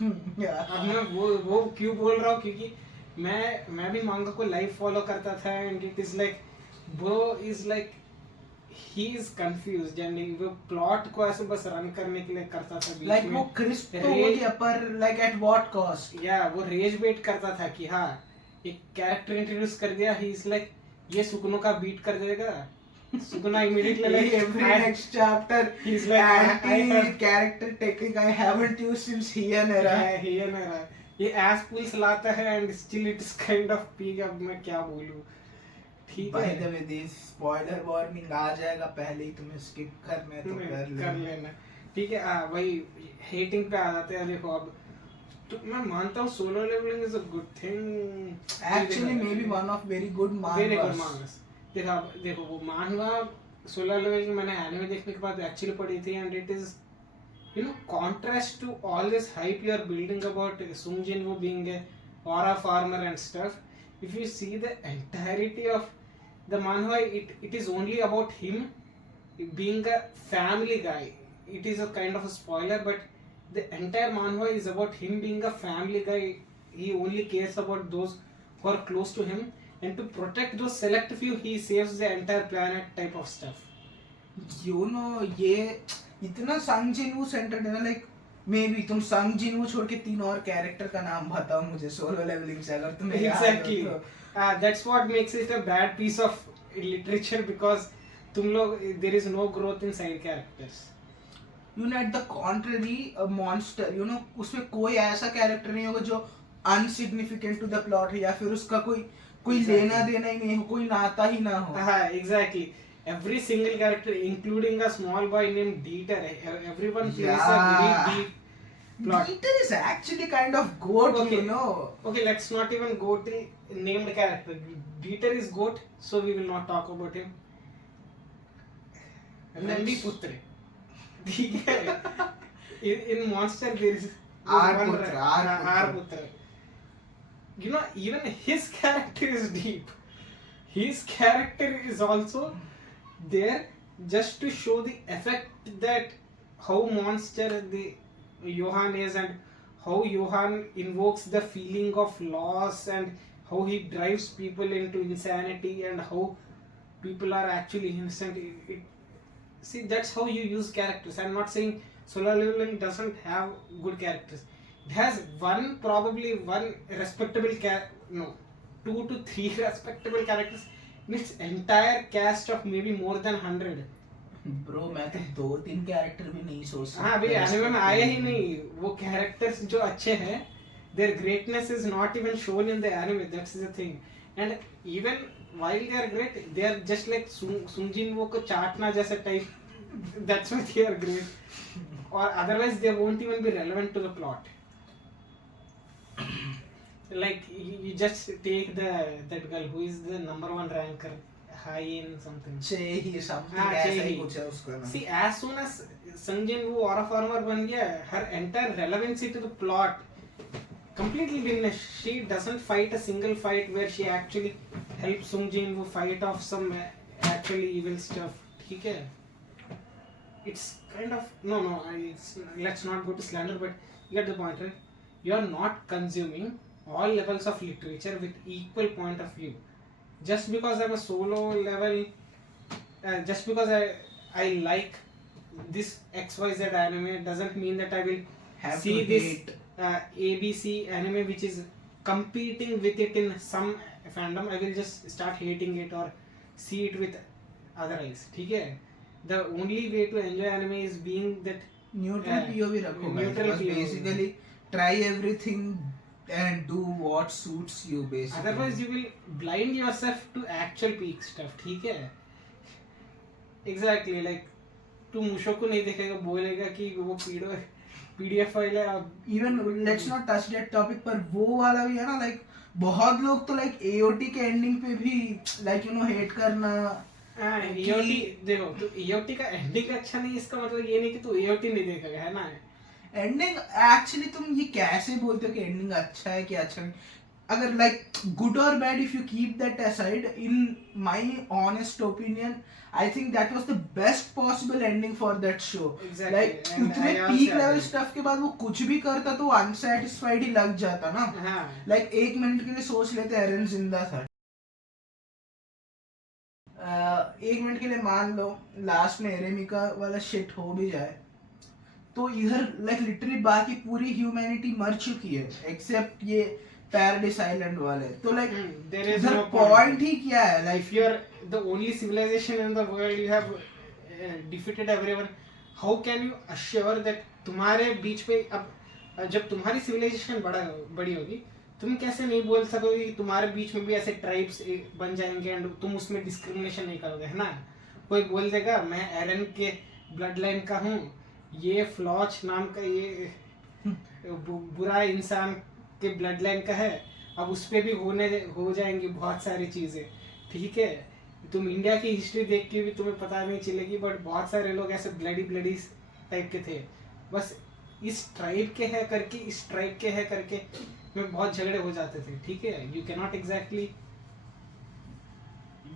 अब मैं वो क्यों बोल रहा हूँ, क्योंकि मैं भी मांगा को लाइव फॉलो करता था, and it is like bro is like he is confused, and वो प्लॉट को ऐसे बस रन करने के लिए करता था बीच लाइक में। वो क्रिस्प तो हो गया, पर लाइक एट व्हाट कॉस्ट? या वो रेज बेट करता था कि हाँ एक कैरेक्टर इंट्रोड्यूस कर दिया, ही इज लाइक ये सुकनो का बीट कर देगा, Sukuna immediately like Every next chapter he's like, anti character technique I haven't used since Heian era. ये एस पुल्स लाता है and still it is kind off peak. अब मैं क्या बोलूं, ठीक By है the way, this spoiler warning आ जाएगा, पहले ही तुम्हें skip करना है तो कर लेना, ठीक है। वही हेटिंग पे आ जाते हैं। देखो अब तो मैं मानता हूँ solo levelling is a good thing, Actually maybe one of very good very good mangas. Mangas. देखो वो मानवा सोलो लेवलिंग मैंने एनिमे देखने के बाद एक्चुअली पढ़ी थी, and it is contrast to all this hype you are building about Sung Jin-woo being a aura farmer and stuff. If you see the entirety of the manhwa, it is only about him being a family guy. It is a kind of a spoiler, but the entire manhwa is about him being a family guy. He only cares about those who are close to him, and to protect those select few, he saves the entire planet type of stuff. ये इतना संग जिनवू centred है ना, like may be तुम संग जिनवू छोड़ के 3 और कैरेक्टर का नाम बताओ मुझे सोलो लेवलिंग से, अगर तुम्हें Exactly. याद हो तो। That's what makes it a bad piece of literature, because तुम लोग there is no growth in side characters. At the contrary, a monster, उसमें कोई ऐसा कैरेक्टर नहीं होगा जो अनसिग्निफिकेंट टू द प्लॉट है, या फिर उसका कोई Exactly. लेना देना ही नहीं हो, कोई नाता ही ना हो। Exactly. Every single character, including a small boy named Dieter, everyone plays a very deep plot. Dieter is actually kind of goat, Okay. Okay, let's not even go to named character. Dieter is goat, so we will not talk about him. Nandi Putre. ठीक है। In Monster there is R. one Putra, R. R. Putra. Even his character is deep. His character is also there just to show the effect that how monster the Johan is, and how Johan invokes the feeling of loss, and how he drives people into insanity, and how people are actually innocent. See, that's how you use characters. I'm not saying Solo Leveling doesn't have good characters. It has probably one respectable 2 to 3 respectable characters in its entire cast of maybe more than 100. Bro मैं तो 2-3 character भी नहीं सोच सकता। हाँ, अभी anime में आए ही नहीं वो कैरेक्टर्स जो अच्छे हैं। Their greatness is not even shown in the anime. That's the thing. And even while they are great, they are just like Sung Jin-woo को चाटना जैसा type. That's why they are great. Or otherwise they won't even be relevant to the plot. Like you just take that girl who is the #1 ranker, high in something. Chehi something ऐसा ही कुछ है उसका नाम। See, as soon as Sung Jin-woo aura farmer बन गया, her entire relevancy to the plot completely diminished. She doesn't fight a single fight where she actually helps Sung Jin-woo fight off some actually evil stuff. ठीक है? It's kind of let's not go to slander, but you get the point, right? You are not consuming all levels of literature with equal point of view. Just because I'm a solo level, just because I like this XYZ anime doesn't mean that I will Have see to this hate. ABC anime which is competing with it in some fandom. I will just start hating it or see it with other eyes. ठीक है? The only way to enjoy anime is being that neutral POV रखो, neutral बस POV. basically try everything and do what suits you basically. Otherwise you will blind yourself to actual peak stuff. ठीक है? Exactly, like तू मुशोकु नहीं देखेगा, बोलेगा कि वो PDF फाइल है अब even let's not touch that topic, पर वो वाला भी है ना, लाइक बहुत लोग तो लाइक AOT के एंडिंग पे भी लाइक हेट करना। EOT देखो, तो EOT का एंडिंग अच्छा नहीं, इसका मतलब ये नहीं कि तू EOT नहीं देखेगा, है ना। एंडिंग एक्चुअली तुम ये कैसे बोलते हो कि एंडिंग अच्छा है कि अच्छा नहीं? अगर लाइक गुड और bad, if you keep that aside, in my honest opinion I think that was the best possible ending for that show. Like उतने पीक लेवल स्टफ के बाद वो कुछ भी करता तो अनसेटिस्फाइड ही लग जाता ना। लाइक 1 मिनट के लिए सोच लेते एरन जिंदा था, 1 मिनट के लिए मान लो लास्ट में एरेमिका वाला शिट हो भी जाए, तो इधर लाइक लिटरली बाकी पूरी ह्यूमैनिटी मर चुकी है एक्सेप्ट ये पैराडाइस आइलैंड वाले। तो लाइक देयर इज इधर नो पॉइंट ही क्या है? Like if you are the only civilisation in the world, you have defeated everyone, how can you assure that तुम्हारे बीच में अब जब तुम्हारी सिविलाइजेशन बड़ी होगी, तुम कैसे नहीं बोल सकोगे कि तुम्हारे बीच में भी ऐसे ट्राइब्स बन जाएंगे एंड तुम उसमें डिस्क्रिमिनेशन नहीं करोगे, है ना। कोई बोल देगा मैं एरन के ब्लड लाइन का हूँ, ये फ्लॉच नाम का ये बुरा इंसान के ब्लड लाइन का है, अब उस पर भी हो जाएंगी बहुत सारी चीज़ें, ठीक है। तुम इंडिया की हिस्ट्री देख के भी तुम्हें पता नहीं चलेगी, बट बहुत सारे लोग ऐसे ब्लडी टाइप के थे, बस इस ट्राइब के है करके, इस ट्राइब के है करके में बहुत झगड़े हो जाते थे, ठीक है। यू कैन नॉट एग्जैक्टली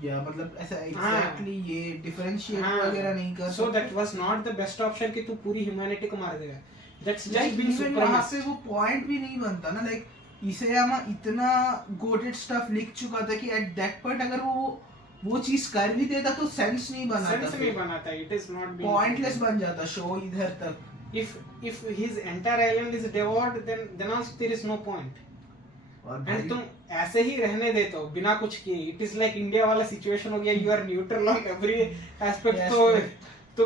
या मतलब ऐसा एग्जैक्टली ये डिफरेंशिएट वगैरह नहीं कर सकते। So that was not the best option कि तू पूरी ह्यूमैनिटी को मार देगा, दैट्स जस्ट बीइंग इवन वहां से वो पॉइंट भी नहीं बनता ना। लाइक इसेयामा इतना गोटेड स्टफ लिख चुका था कि एट दैट पॉइंट अगर वो चीज कर भी देता तो सेंस नहीं बनाता, इट इज नॉट पॉइंटलेस बन जाता शो इधर तक। if his entire island is devoured, then also there is no point, and तुम ऐसे ही रहने देते हो बिना कुछ किए। इट इज लाइक इंडिया वाला सिचुएशन हो गया, you are neutral on every aspect. तो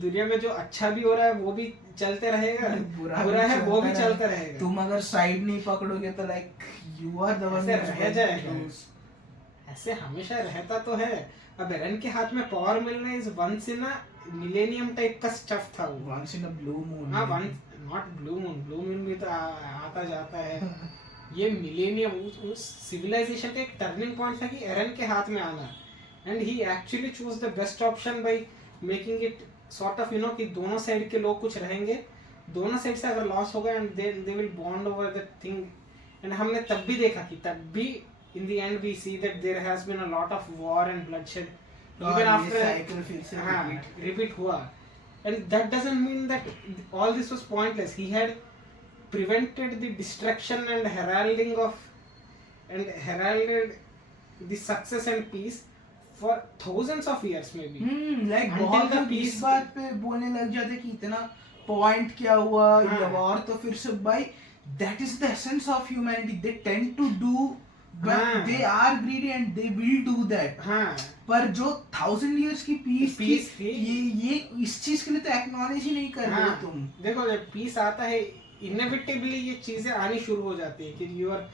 दुनिया में जो अच्छा भी हो रहा है वो भी चलते रहेगा, बुरा है वो भी चलता रहेगा। तुम अगर साइड नहीं पकड़ोगे तो like you are the one रह जाएगा, ऐसे हमेशा रहता तो है। अब एरन के हाथ में पावर मिलना is once in a millennium type का स्टफ था वो, once in a blue moon. हाँ, नॉट ब्लू मून भी तो आता जाता है। ये मिलेनियम उस सिविलाइजेशन का एक टर्निंग पॉइंट था कि एरन के हाथ में आना, and he actually choose the best option by making it sort of कि दोनों साइड के लोग कुछ रहेंगे, दोनों साइड से अगर लॉस होगा and they will bond over the thing. And हमने तब भी देखा कि तब भी in the end we see that there has been a lot of war and bloodshed even after cycle फिर से repeat हुआ, and that doesn't mean that all this was pointless. He had prevented the destruction and heralded the success and peace for thousands of years maybe. Like बहुत लोग इस बात पे बोलने लग जाते कि इतना पॉइंट क्या हुआ ये वॉर, तो फिर सब भाई that is the essence of humanity. They tend to do but they are greedy and they will do that. पर जो 1000 years की पीस थी ये इस चीज के लिए तो एक्नॉलेज ही नहीं कर रहे हो तुम। देखो जब पीस आता है इनएविटेबली ये चीजें आनी शुरू हो जाती है कि यू आर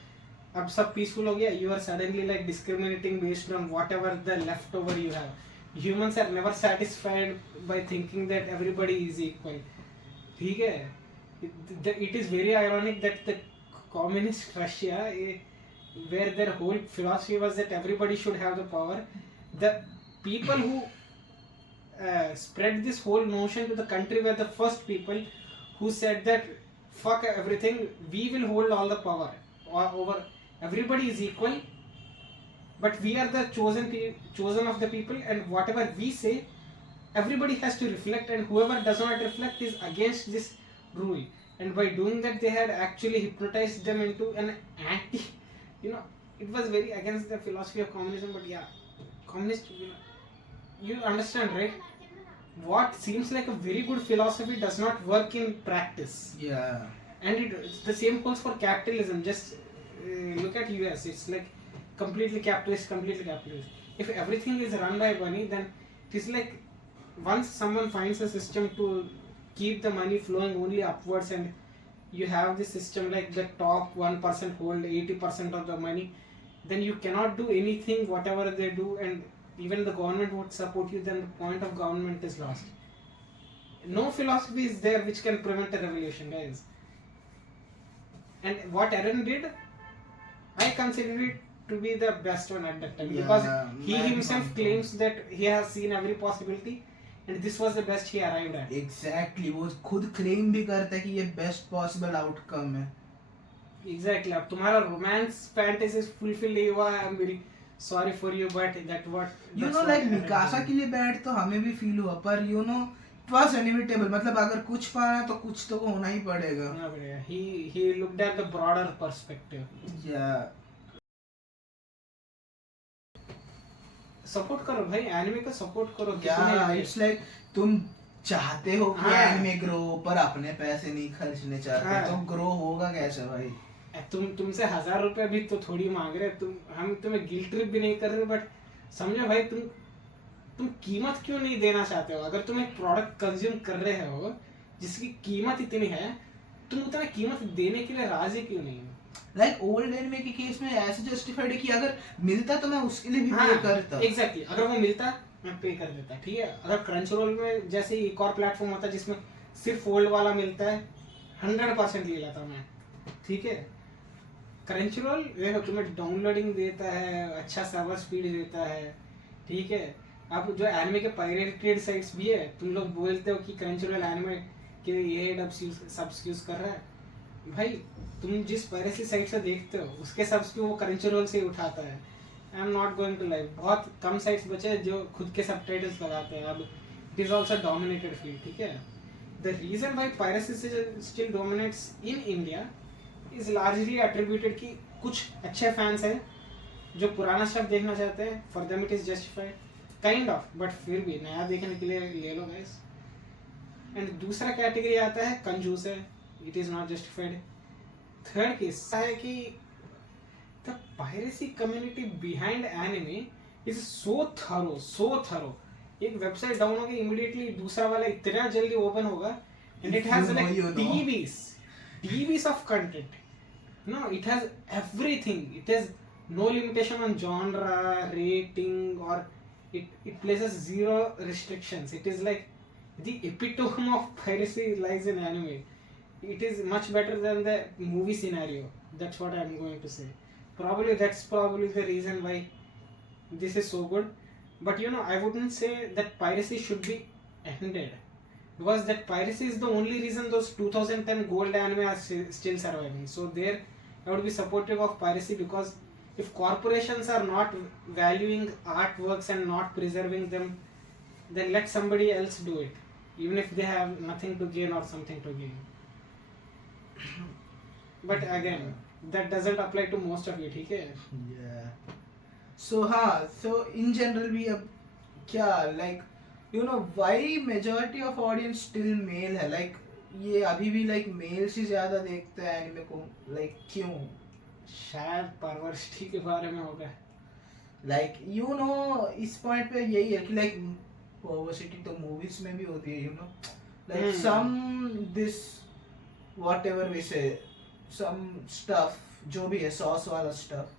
अब सब पीसफुल हो गया, you are suddenly like discriminating based on whatever the left over you have. Humans are never satisfied by thinking that everybody is equal. ठीक है, it is very ironic that the communist Russia, where their whole philosophy was that everybody should have the power, the people who spread this whole notion to the country were the first people who said that fuck everything, we will hold all the power over, everybody is equal, but we are the chosen of the people, and whatever we say everybody has to reflect, and whoever does not reflect is against this rule. And by doing that they had actually hypnotized them into an anti, it was very against the philosophy of communism. But yeah, communist, you understand, right? What seems like a very good philosophy does not work in practice. Yeah. And it's the same holds for capitalism. Just look at US, it's like completely capitalist. If everything is run by money, then it is like once someone finds a system to keep the money flowing only upwards, and you have this system like the top 1% hold 80% of the money, then you cannot do anything whatever they do, and even the government would support you, then the point of government is lost. no philosophy is there which can prevent a revolution, guys. And what Aaron did, I consider it to be the best one at that time, because he himself claims that he has seen every possibility and this was the best he arrived at. Exactly, वो खुद claim भी करता है कि ये best possible outcome है. Exactly. अब तुम्हारा romance fantasies fulfill नहीं हुआ, I'm very sorry for you, but that what you know like Mikasa के लिए बैठ तो हमें भी feel हुआ, पर you know it was inevitable. मतलब अगर कुछ पाना है तो कुछ तो होना ही पड़ेगा. He looked at the broader perspective. Yeah. Support करो भाई, एनिमे को सपोर्ट करो. इट्स लाइक तुम चाहते हो कि एनिमे ग्रो, पर अपने पैसे नहीं खर्चने चाहते, तो ग्रो होगा कैसे भाई? तुमसे 1000 रुपए भी तो थोड़ी मांग रहे, हम तुम्हें गिल्ट ट्रिप भी नहीं कर रहे, बट समझो भाई तुम कीमत क्यों नहीं देना चाहते हो? अगर तुम एक प्रोडक्ट कंज्यूम कर रहे हो जिसकी कीमत इतनी है, तुम उतना कीमत देने के लिए राजी क्यों नहीं हो? लाइक ओल्ड एनिमे के केस में ऐसे जस्टिफाइड है कि अगर मिलता तो मैं उसके लिए भी पे करता. एग्जैक्टली, अगर वो मिलता मैं पे कर देता, ठीक है. अगर क्रंचरोल में जैसे एक और प्लेटफॉर्म होता है जिसमें सिर्फ ओल्ड वाला मिलता है, 100% ले लेता मैं, ठीक है. क्रंचरोल देखो तुम्हें डाउनलोडिंग देता है, अच्छा सर्वर स्पीड देता है, ठीक है. अब जो एनिमे के पायरेटेड साइट्स भी है, तुम लोग बोलते हो कि क्रंचरोल एनिमे के ये सब्स यूज कर रहा है, भाई तुम जिस पायरेसी साइट से देखते हो उसके सब्स वो क्रंचरोल से ही उठाता है. I am not going to like, बहुत कम साइट्स बचे हैं जो खुद के सबटाइटल्स लगाते हैं. अब it is also dominated field, ठीक है. The reason why piracy still dominates in India is largely attributed कि कुछ अच्छे फैंस हैं जो पुराना स्टफ देखना चाहते हैं, for them it is justified kind of, but फिर भी नया देखने के लिए ले लो गाइस. एंड दूसरा कैटेगरी आता है कंजूस है, it is not justified. Third case है कि the piracy community behind anime is so thorough. एक वेबसाइट डाउन होगी इमीडिएटली दूसरा वाला इतना जल्दी ओपन होगा, and it has like TBs of content. No, it has everything. It has no limitation on genre, rating, or it places zero restrictions. It is like the epitome of piracy lies in anime. It is much better than the movie scenario. That's what I'm going to say. That's probably the reason why this is so good. But you know, I wouldn't say that piracy should be ended, because that piracy is the only reason those 2010 gold anime are still surviving. So there I would be supportive of piracy, because if corporations are not valuing artworks and not preserving them, then let somebody else do it, even if they have nothing to gain or something to gain. But again, that doesn't apply to most of it, okay? Yeah. So in general we अब क्या like you know why majority of audience still male है, like ये अभी भी like males ही ज्यादा देखते हैं anime को, like क्यों? शायद परवर्सिटी के बारे में होगा. like you know इस पॉइंट पे यही है कि like परवर्सिटी तो मूवीज में भी होती है, you know like some this whatever we say some stuff जो भी है सॉस वाला स्टफ,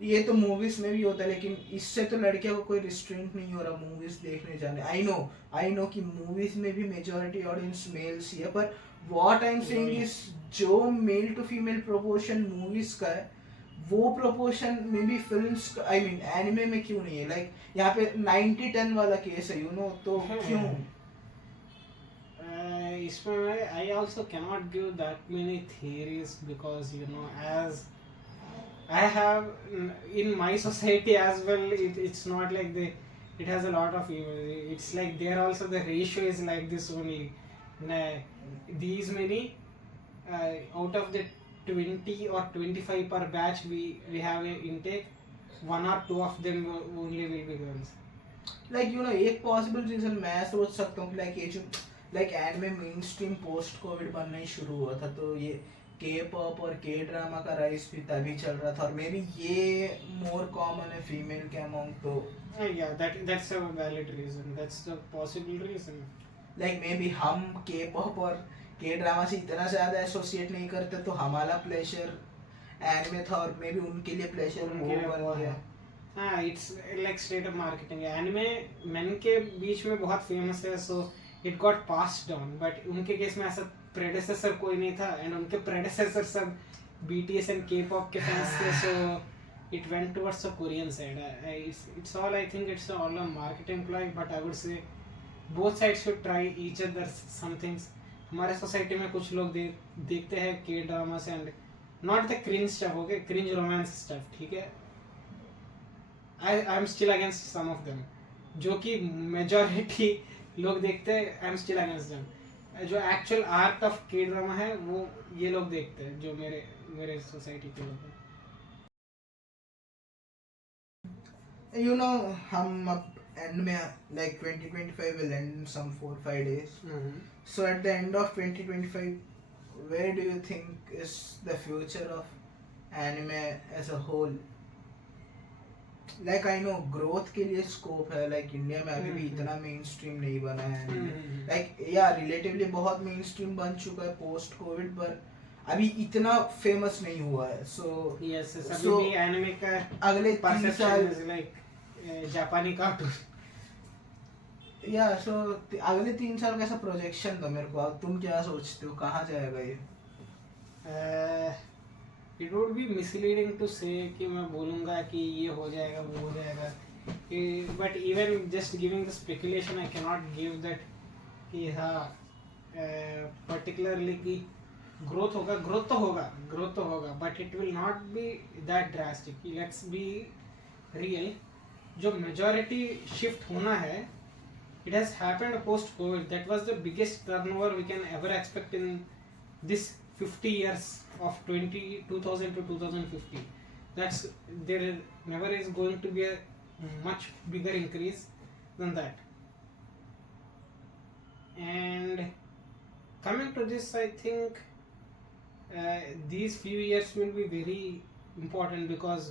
ये तो मूवीज में भी होता है, लेकिन इससे तो लड़कियों को कोई रिस्ट्रेंट नहीं हो रहा मूवीज देखने जाने. आई नो कि मूवीज में भी मेजॉरिटी ऑडियंस मेल्स ही है, पर what I am saying is जो male to female proportion movies का है वो प्रोपोर्शन में भी फिल्म्स आई मीन एनिमे में क्यों नहीं है? लाइक यहाँ पे 90-10 वाला केस है, यू नो, तो क्यों? इसमें I also cannot give that many theories, because you know, as I have in my society as well, it's not like it has a lot of evil. It's like there also the ratio is like this only. These many out of the 20 or 25 per batch we have an intake, 1 or 2 of them only will be girls. Like you know, एक possible reason मैं सोच सकता हूँ कि like ये जो like anime mainstream post Covid बनना ही शुरू हुआ था, तो ये K-pop और K-ड्रामा का राइज भी तभी चल रहा था, और मे बी ये मोर कॉमन है फीमेल के अमंग. तो yeah, that's a valid reason, that's the possible reason. like may be हम K-pop और K-ड्रामा से इतना ज्यादा एसोसिएट नहीं करते, तो हमारा प्लेजर एनिमे था और मे बी उनके लिए प्लेजर वो बन गया. हाँ, it's like straight up marketing. Anime main के बीच में बहुत फेमस है, so it got passed down, but उनके केस में ऐसा predecessor कोई नहीं था, and उनके predecessor सब BTS and K-pop के fans थे, so it went towards the Korean side. It's all, I think it's all a marketing ploy, but I would say both sides should try each other some things. हमारे society में कुछ लोग देखते हैं K dramas and not the cringe stuff, okay, cringe romance stuff, ठीक है, I am still against some of them, जो कि मेजॉरिटी लोग देखते हैं, I am still against them. जो actual art of K drama है वो ये लोग देखते हैं, जो मेरे सोसाइटी के लोग हैं. You know, हम अब एंड में like 2025 will end in some 4-5 days. So at the end of 2025, where do you think is the future of anime as a whole? Like I know growth के लिए scope है, like India में अभी भी इतना mainstream नहीं बना है, like yeah relatively बहुत mainstream बन चुका है post covid, पर अभी इतना famous नहीं हुआ है. So yes, अभी भी anime का अगले 3 साल like जापानी कार्टून. या सो अगले 3 साल का ऐसा प्रोजेक्शन था मेरे को. तुम क्या सोचते हो कहाँ जाएगा ये? It would be misleading to say कि मैं बोलूँगा कि ये हो जाएगा वो हो जाएगा, but even just giving the speculation I can not give that कि हाँ पर्टिकुलरली कि ग्रोथ तो होगा but it will not be that drastic. Let's be real, जो मेजॉरिटी शिफ्ट होना है, it has happened post covid. That was the biggest turnover we can ever expect in this 50 years of 2000 to 2050. There never is going to be a much bigger increase than that. And coming to this, I think these few years will be very important, because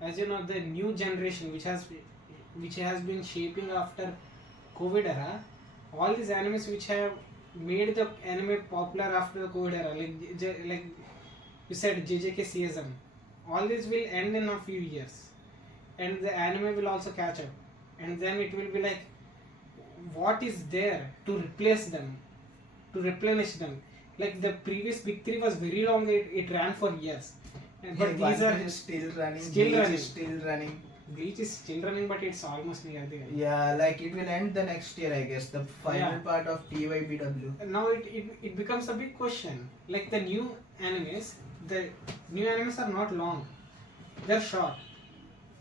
as you know, the new generation which has been shaping after COVID era, all these animes which have made the anime popular after the COVID era, like you said, JJKCism, all this will end in a few years, and the anime will also catch up, and then it will be like, what is there to replace them, to replenish them? Like the previous big three was very long, it ran for years, but these are still running. Bleach is still running, but it's almost near the end. Yeah, like it will end the next year, I guess, the final part of TYBW. Now it becomes a big question. Like the new animes are not long, they're short.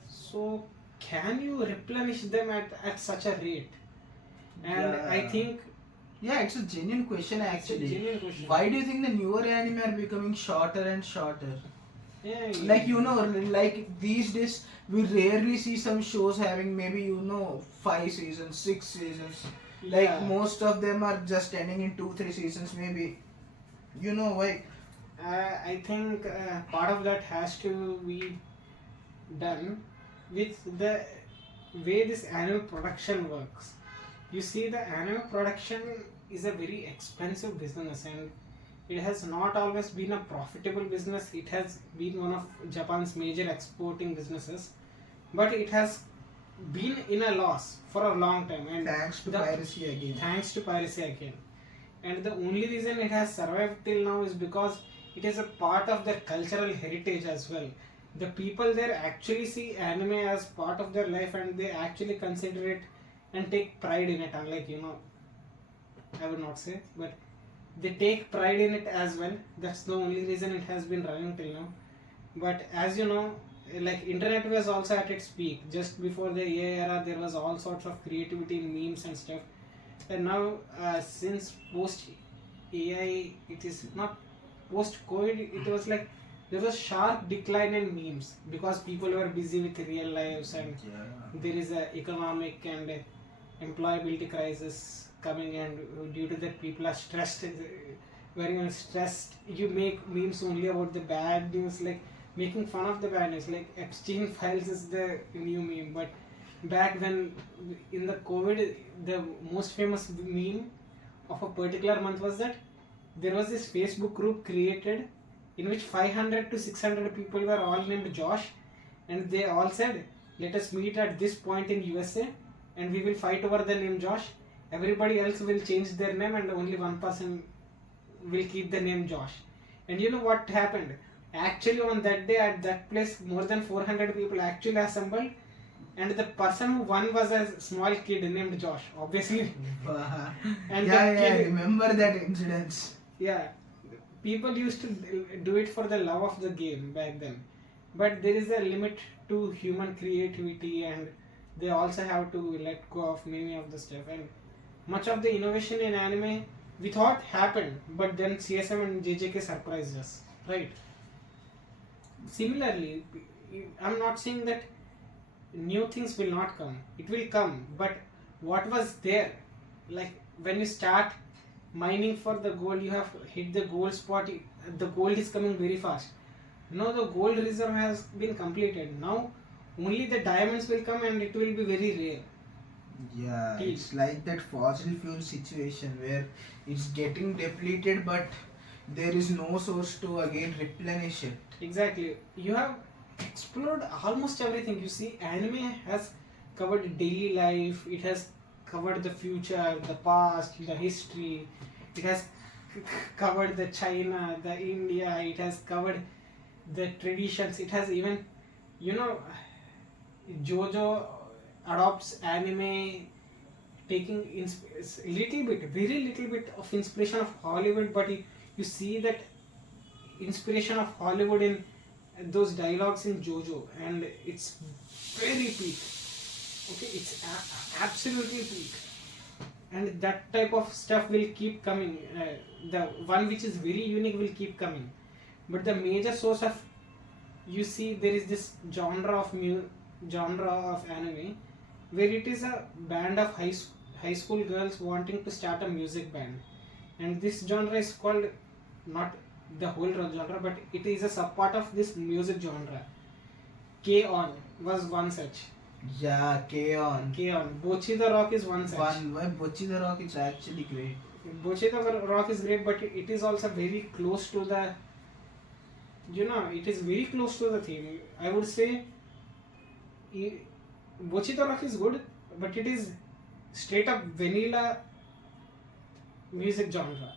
So can you replenish them at such a rate? And I think it's a genuine question actually. It's a genuine question. Why do you think the newer anime are becoming shorter and shorter? Yeah, like you know, like these days we rarely see some shows having maybe 5 seasons, 6 seasons. Like most of them are just ending in 2-3 seasons maybe. Why? I think part of that has to be done with the way this anime production works. You see, the anime production is a very expensive business, and it has not always been a profitable business. It has been one of Japan's major exporting businesses, but it has been in a loss for a long time. And thanks to piracy again. And the only reason it has survived till now is because it is a part of their cultural heritage as well. The people there actually see anime as part of their life, and they actually consider it and take pride in it. Unlike, I would not say, but they take pride in it as well. That's the only reason it has been running till now. But as you know, like internet was also at its peak. Just before the AI era, there was all sorts of creativity in memes and stuff. And now, since post AI, it is not post COVID. It was like there was sharp decline in memes because people were busy with real lives, and there is a economic and employability crisis coming, and due to that people are stressed, very much stressed. You make memes only about the bad news, like making fun of the bad news, like Epstein files is the new meme. But back then in the COVID, the most famous meme of a particular month was that there was this Facebook group created in which 500 to 600 people were all named Josh, and they all said, let us meet at this point in USA and we will fight over the name Josh. everybody else will change their name and only one person will keep the name Josh. And you know what happened? Actually, on that day at that place, more than 400 people actually assembled, and the person who won was a small kid named Josh, obviously. And yeah, the I kid, remember that incident. yeah, people used to do it for the love of the game back then, but there is a limit to human creativity, and they also have to let go of many of the stuff. And much of the innovation in anime we thought happened, but then CSM and JJK surprised us, right? Similarly, I'm not saying that new things will not come. It will come, but what was there? Like when you start mining for the gold, you have hit the gold spot. The gold is coming very fast. Now the gold reserve has been completed. Now only the diamonds will come, and it will be very rare. Yeah, it's like that fossil fuel situation where it's getting depleted, but there is no source to again replenish it. Exactly. You have explored almost everything. You see, anime has covered daily life, it has covered the future, the past, the history, it has covered the China, the India, it has covered the traditions, it has even, you know, JoJo adopts anime taking little bit, very little bit of inspiration of Hollywood, but you see that inspiration of Hollywood in those dialogues in JoJo, and it's very peak. Okay, it's absolutely peak, and that type of stuff will keep coming. The one which is very unique will keep coming, but the major source of, you see, there is this genre of anime where it is a band of high school girls wanting to start a music band, and this genre is called, not the whole genre, but it is a subpart of this music genre. K-On was one such. Yeah, K-On. Bochi the Rock is one such. Bochi the Rock is actually great. Bochi the Rock is great, but it is also very close to the, it is very close to the theme. I would say Bochi the Rock is good, but it is straight up vanilla music genre.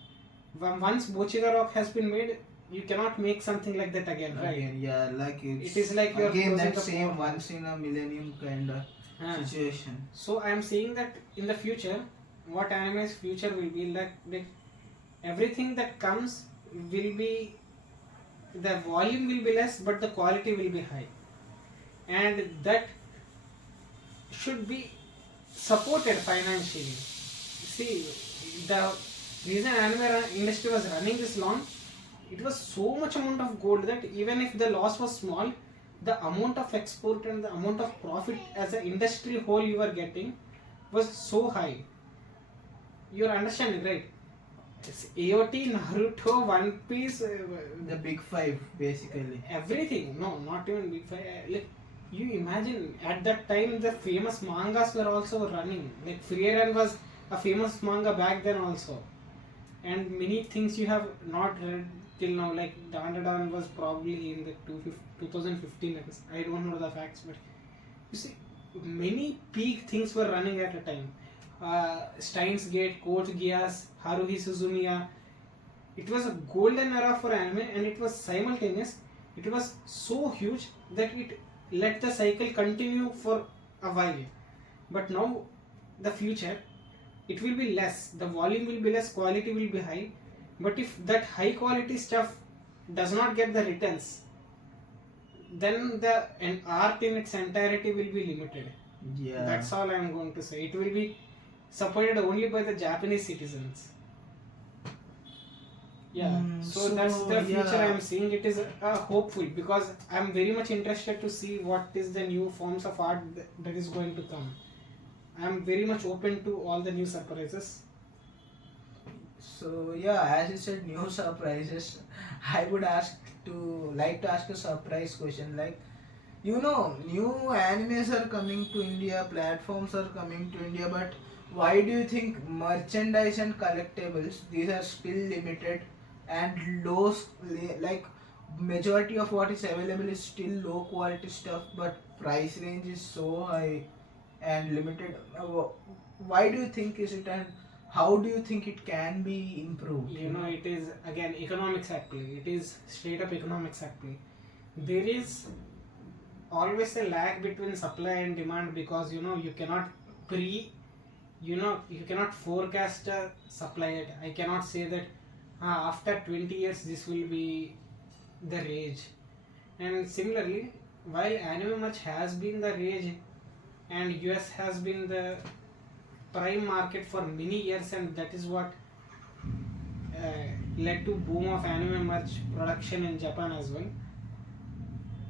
Once Bochi the Rock has been made, you cannot make something like that again, right? Yeah, like it is like you're again that the same once in a millennium kind of situation. So I am saying that in the future, what anime's future will be like everything that comes will be, the volume will be less, but the quality will be high, and that should be supported financially. See, the reason anime industry was running this long, it was so much amount of gold that even if the loss was small, the amount of export and the amount of profit as an industry whole you were getting was so high. You're understanding, right? It's AOT, Naruto, One Piece, the big five basically. Everything. No, not even big five. Like, you imagine at that time the famous mangas were also running. Like Frieren was a famous manga back then also, and many things you have not read till now. Like Dan was probably in the 2015. I don't know the facts, but you see, many peak things were running at a time. Steins Gate, Code Geass, Haruhi Suzumiya. It was a golden era for anime, and it was simultaneous. It was so huge that it let the cycle continue for a while. But now, the future, it will be less. The volume will be less, quality will be high. But if that high quality stuff does not get the returns, then the art in its entirety will be limited. Yeah. That's all I am going to say. It will be supported only by the Japanese citizens. Yeah, so that's the future I am seeing. It is hopeful, because I am very much interested to see what is the new forms of art that is going to come. I am very much open to all the new surprises. So yeah, as you said, new surprises. I would like to ask a surprise question. Like, new animes are coming to India, platforms are coming to India, but why do you think merchandise and collectibles, these are still limited and low, like majority of what is available is still low quality stuff, but price range is so high? and limited. Why do you think is it, and how do you think it can be improved? You know, it is again economics at play. It is straight up economics at play. There is always a lag between supply and demand, because you know you cannot you cannot forecast a supply. I cannot say that after 20 years this will be the rage. And similarly, while anime much has been the rage and US has been the prime market for many years, and that is what led to boom of anime merch production in Japan as well.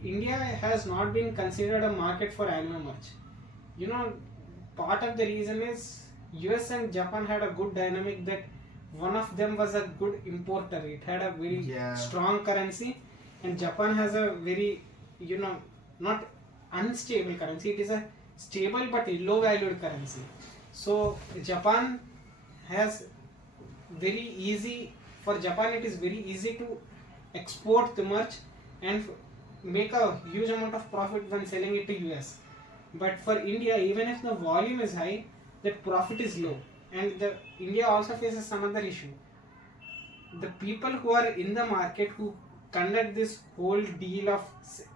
India has not been considered a market for anime merch. You know, part of the reason is US and Japan had a good dynamic, that one of them was a good importer. It had a very strong currency, and Japan has a very, you know, not unstable currency. It is a stable but low valued currency. So Japan has very easy, for Japan it is very easy to export the merch and make a huge amount of profit when selling it to US. But for India, even if the volume is high, the profit is low. And the India also faces another issue. The people who are in the market, who conduct this whole deal of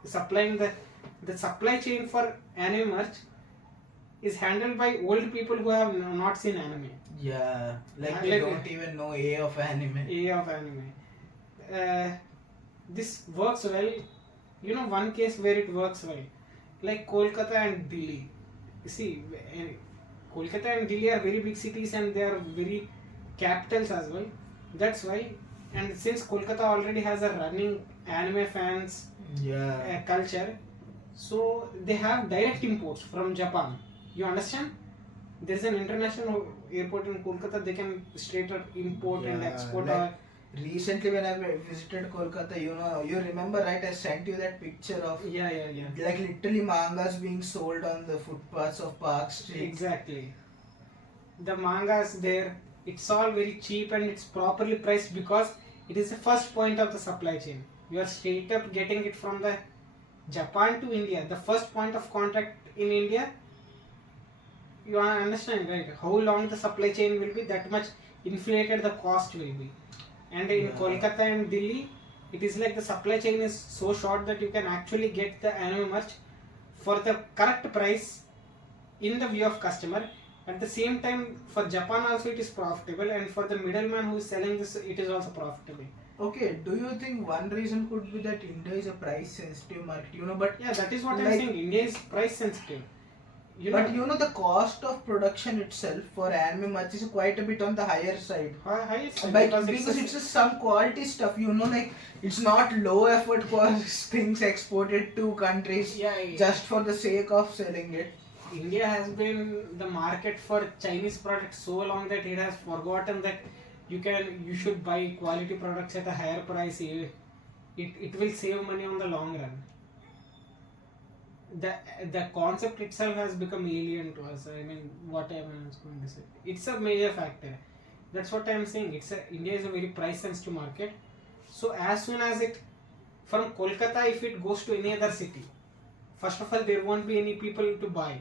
supplying the supply chain for anime merch, is handled by old people who have not seen anime. Yeah, like they don't even know A of anime. A of anime. This works well. You know, one case where it works well, like Kolkata and Delhi. You see, Kolkata and Delhi are very big cities, and they are very capitals as well. That's why. And since Kolkata already has a running anime fans culture, so they have direct imports from Japan. You understand? There's an international airport in Kolkata. They can straight up import and export. Like recently, when I visited Kolkata, you know, you remember, right? I sent you that picture of like literally mangas being sold on the footpaths of Park Street. Exactly. The mangas there, it's all very cheap and it's properly priced, because it is the first point of the supply chain. You are straight up getting it from the Japan to India. The first point of contact in India. You understand, right? How long the supply chain will be, that much inflated the cost will be. And in Kolkata and Delhi, it is like the supply chain is so short that you can actually get the anime merch for the correct price in the view of customer. At the same time, for Japan also it is profitable, and for the middleman who is selling this, it is also profitable. Okay, do you think one reason could be that India is a price sensitive market? You know, but yeah, that is what I'm saying. India is price sensitive. But you know, the cost of production itself for anime merch is quite a bit on the higher side. Higher side, because it's just some quality stuff, you know, like it's not low effort things exported to countries just for the sake of selling it. India has been the market for Chinese products so long that it has forgotten that you should buy quality products at a higher price. It will save money on the long run. The concept itself has become alien to us. I mean, what I was going to say, it's a major factor. That's what I'm saying. India is a very price sensitive market. So as soon as it, from Kolkata, if it goes to any other city, first of all, there won't be any people to buy.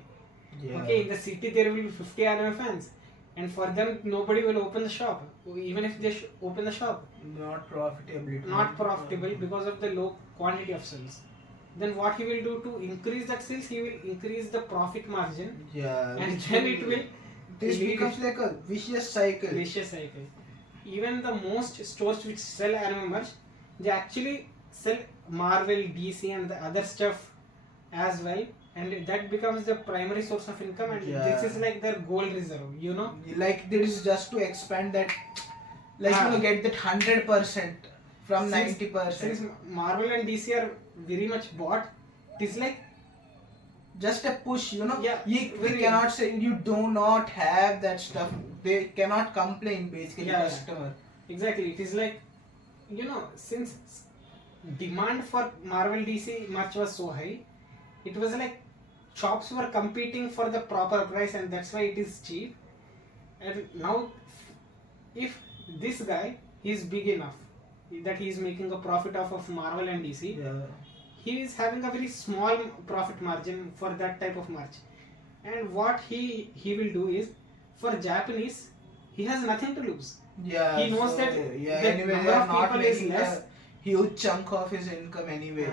Okay, in the city there will be 50 anime fans, and for them nobody will open the shop. Even if they open the shop, not profitable because of the low quantity of sales. Then what he will do to increase that sales? He will increase the profit margin. And then it will. This becomes like a vicious cycle. Even the most stores which sell anime merch, they actually sell Marvel, DC, and the other stuff as well. And that becomes the primary source of income, and this is like their gold reserve, you know. Like this is just to expand that, like you know, get that 100% from 90%. Since Marvel and DC are very much bought, it is like just a push, you know. We cannot say you do not have that stuff. They cannot complain basically, customer. Exactly, it is like, you know, since demand for Marvel DC merch was so high, it was like shops were competing for the proper price, and that's why it is cheap. And now, if this guy is big enough that he is making a profit off of Marvel and DC, he is having a very small profit margin for that type of merch. And what he will do is, for Japanese, he has nothing to lose. Yeah, He knows so, that yeah, the anyway, number they are of not people is making less. a huge chunk of his income anyway.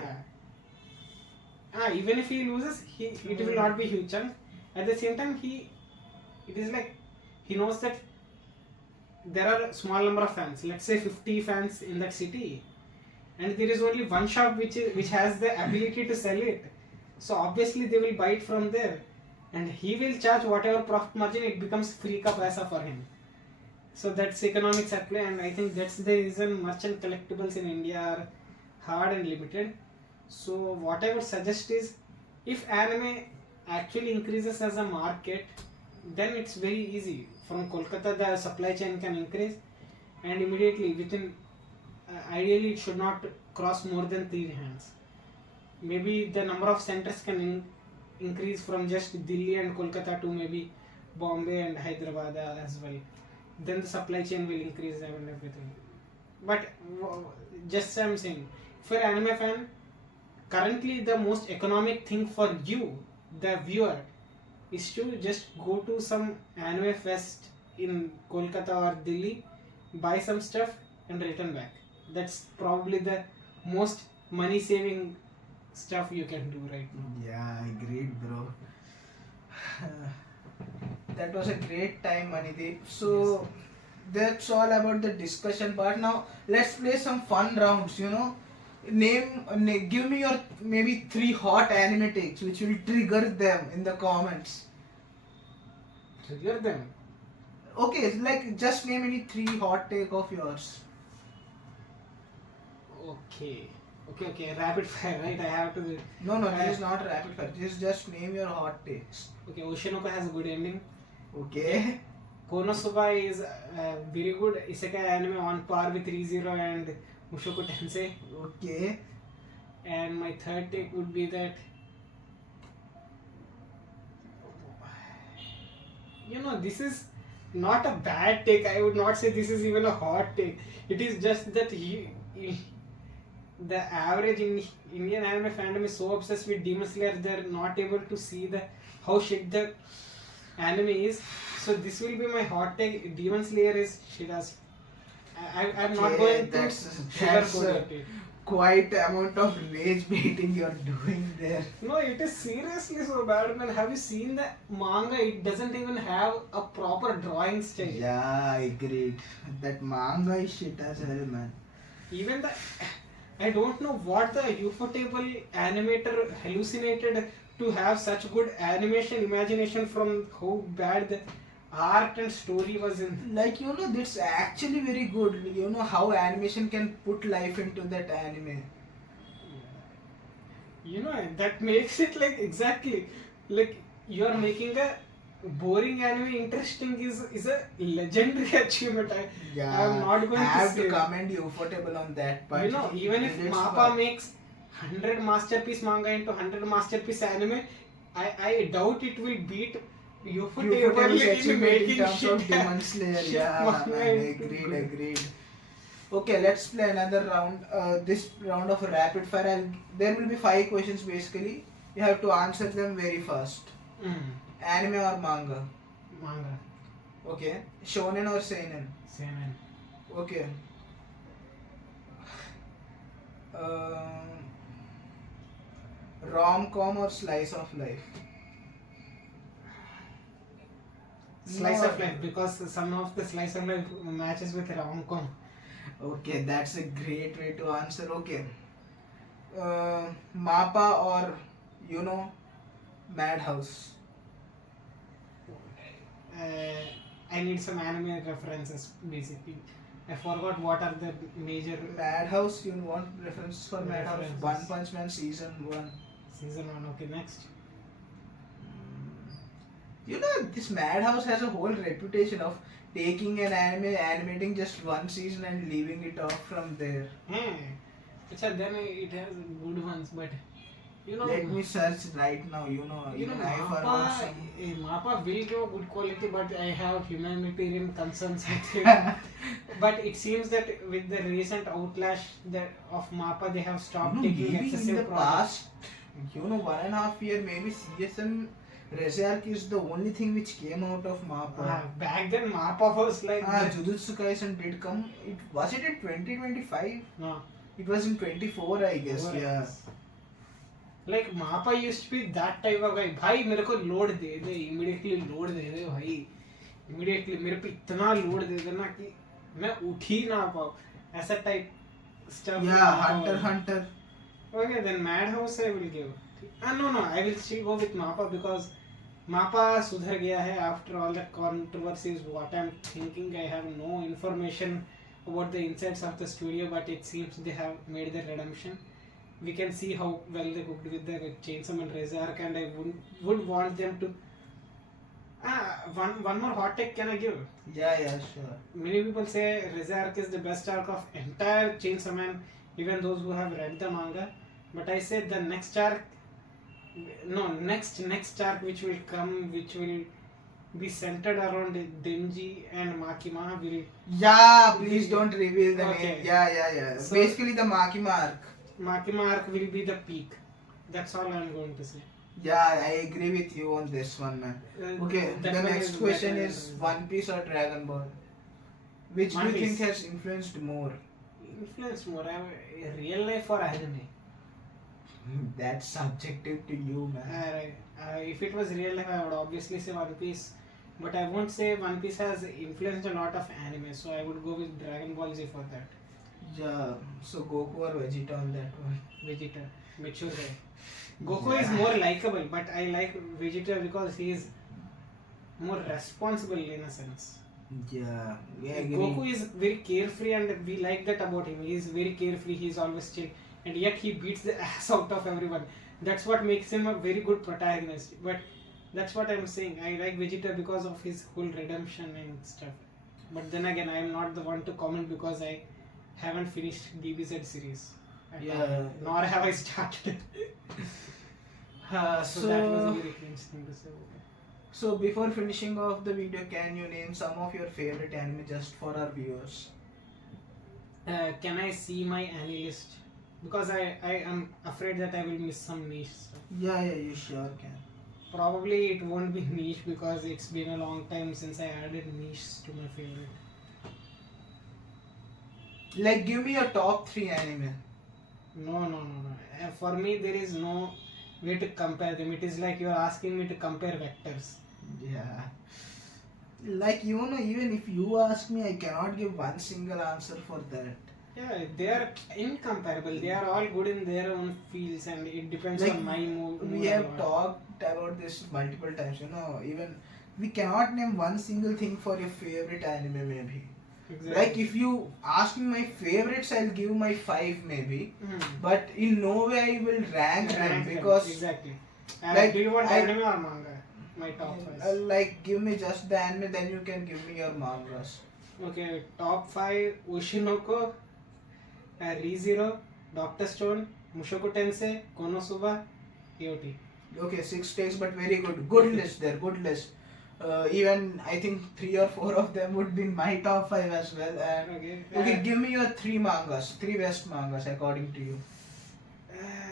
Even if he loses, it will not be huge chunk. At the same time, it is like he knows that there are a small number of fans. Let's say 50 fans in that city, and there is only one shop which has the ability to sell it. So obviously they will buy it from there, and he will charge whatever profit margin. It becomes free ka paisa for him. So that's economics at play, and I think that's the reason merchant collectibles in India are hard and limited. So what I would suggest is, if anime actually increases as a market, then it's very easy. From Kolkata, the supply chain can increase, and immediately within, ideally, it should not cross more than 3 hands. Maybe the number of centers can increase from just Delhi and Kolkata to maybe Bombay and Hyderabad as well. Then the supply chain will increase and everything. But just I'm saying, for anime fan, currently the most economic thing for you, the viewer, is to just go to some anime fest in Kolkata or Delhi, buy some stuff and return back. That's probably the most money saving stuff you can do right now. Yeah, agreed, bro. That was a great time, Manideep. So that's all about the discussion part. Now let's play some fun rounds. Give me your maybe 3 hot anime takes which will trigger them in the comments. Trigger them. Okay, like just name any 3 hot take of yours. Okay. Rapid fire, right? I have to. No, this is not rapid fire. This is just name your hot takes. Okay, Oshinoko has a good ending. Okay. Konosuba is very good isekai anime on par with ReZero and Mushokutensei. Okay. And my third take would be that, this is not a bad take. I would not say this is even a hot take. It is just that the average Indian anime fandom is so obsessed with Demon Slayer, they're not able to see how shit the anime is. So this will be my hot take. Demon Slayer is shit as. I'm not going to sugarcoat it. Quite amount of rage baiting you're doing there. No, it is seriously so bad, man. Have you seen the manga? It doesn't even have a proper drawing style. Yeah, I agreed. That manga is shit as hell, man. Even I don't know what the ufotable animator hallucinated to have such good animation imagination from how bad the art and story was in. Like, that's actually very good. How animation can put life into that anime. That makes it like exactly like you are making a boring anime interesting is a legendary achievement. I'm not going I have to to say. commend Ufotable on that part. Even if MAPPA makes 100 masterpiece manga into 100 masterpiece anime, I doubt it will beat Ufotable's achievement in terms of Demon Slayer. shit Yeah, manga man, agreed. Okay, let's play another round. This round of rapid fire. There will be 5 questions basically. You have to answer them very fast. Anime or manga? Manga. Okay. Shonen or seinen? Seinen. Okay. Rom-com or slice of life? Slice of life, because some of the slice of life matches with rom-com. Okay, that's a great way to answer. Okay. Mappa or Madhouse? I need some anime references basically. I forgot what are the major. Madhouse, you want references for Madhouse? References. One Punch Man Season 1. Season 1, okay, next. This Madhouse has a whole reputation of taking an anime, animating just one season and leaving it off from there. Then it has good ones, but Let me search right now, even I forgot some. MAPPA will give good quality, but I have humanitarian concerns, I think. But it seems that with the recent outlash of MAPPA, they have stopped taking Maybe excessive in the projects. past, 1.5 year, maybe CSM Berserk is the only thing which came out of MAPPA. Back then, Mappa was like. Jujutsu Kaisen did come. Was it in 2025? No. It was in 24, I guess. Yeah. Like Mappa used to be that type of guy. भाई मेरे को load दे दे, immediately load दे दे भाई, immediately मेरे पे इतना load दे देना कि मैं उठ ही ना पाऊँ, ऐसा type stuff. Yeah, Hunter. Okay, then Madhouse I will give. No, I will still go with Mappa because Mappa सुधर गया है after all the controversies. What I'm thinking, I have no information about the insides of the studio, but it seems they have made their redemption. We can see how well they cooked with the Chainsaw and Berserk, and I would want them to. One more hot take can I give? Yeah, sure. Many people say Berserk is the best arc of entire Chainsaw Man, even those who have read the manga. But I said the next arc, next arc which will come, which will be centered around Denji and Makima will. Yeah, please don't reveal the Okay. name. Yeah. So, basically, the Makima arc. Makima arc will be the peak. That's all I'm going to say. Yeah, I agree with you on this one, man. Okay, the next question is One Piece or Dragon Ball? Which do you think has influenced more? Influenced more? Real life or anime? That's subjective to you, man. If it was real life, I would obviously say One Piece. But I won't say One Piece has influenced a lot of anime, so I would go with Dragon Ball Z for that. Yeah, so Goku or Vegeta on that one? Vegeta, mature guy. Goku is more likable, but I like Vegeta because he is more responsible in a sense. Yeah, Goku is very carefree, and we like that about him. He is very carefree, he is always chill, and yet he beats the ass out of everyone. That's what makes him a very good protagonist. But that's what I'm saying. I like Vegeta because of his whole redemption and stuff. But then again, I am not the one to comment because I haven't finished DBZ series. Nor have I started. So that was a very cringe thing to say. So before finishing off the video, can you name some of your favorite anime just for our viewers? Can I see my anime list? Because I am afraid that I will miss some niche stuff. Yeah, you sure can. Probably it won't be niche because it's been a long time since I added niche to my favorite. Like, give me your top 3 anime. No. For me, there is no way to compare them. It is like you are asking me to compare vectors. Yeah. Like, even if you ask me, I cannot give one single answer for that. Yeah, they are incomparable. They are all good in their own fields, and it depends on my mood. We have talked about this multiple times. Even we cannot name one single thing for your favorite anime, maybe. Exactly. Like, if you ask me my favorites, I'll give my 5 maybe. But in no way I will rank them because. Exactly. Like, do you want anime or manga? My top 5. Like, give me just the anime, then you can give me your mangas. Okay, top 5: Ushinoko, ReZero, Doctor Stone, Mushokutensei, Konosuba, AOT. Okay, 6 takes, but very good. Good list there, good list. Even I think 3 or 4 of them would be my top 5 as well. And okay, give me your 3 best mangas according to you.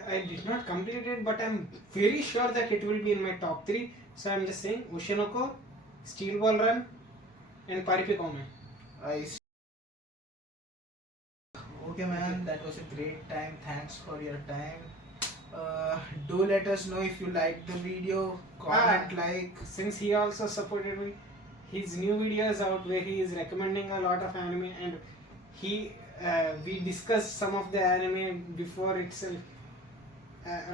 I did not complete it, but I'm very sure that it will be in my top 3. So I'm just saying Ushinoko, Steel Ball Run, and Paripikome. I see. Okay, man, that was a great time. Thanks for your time. Do let us know if you liked the video. Comment, like. Since he also supported me, his new video is out where he is recommending a lot of anime, and we discussed some of the anime before itself.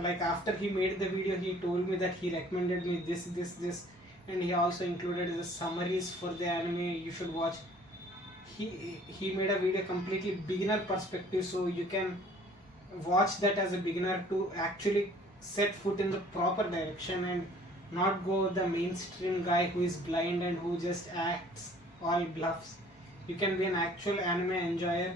Like after he made the video, he told me that he recommended me this, and he also included the summaries for the anime you should watch. He made a video completely beginner perspective, so you can watch that as a beginner to actually set foot in the proper direction and not go the mainstream guy who is blind and who just acts all bluffs. You can be an actual anime enjoyer.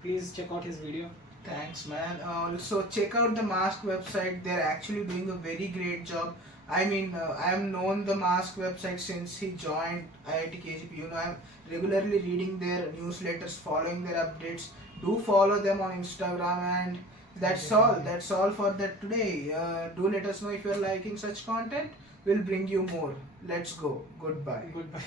Please check out his video. Thanks, man. Also, check out the Mask website. They're actually doing a very great job. I mean, I've known the Mask website since he joined IIT KGP. I'm regularly reading their newsletters, following their updates. Do follow them on Instagram, and That's all. That's all for that today. Do let us know if you're liking such content. We'll bring you more. Let's go. Goodbye. Goodbye.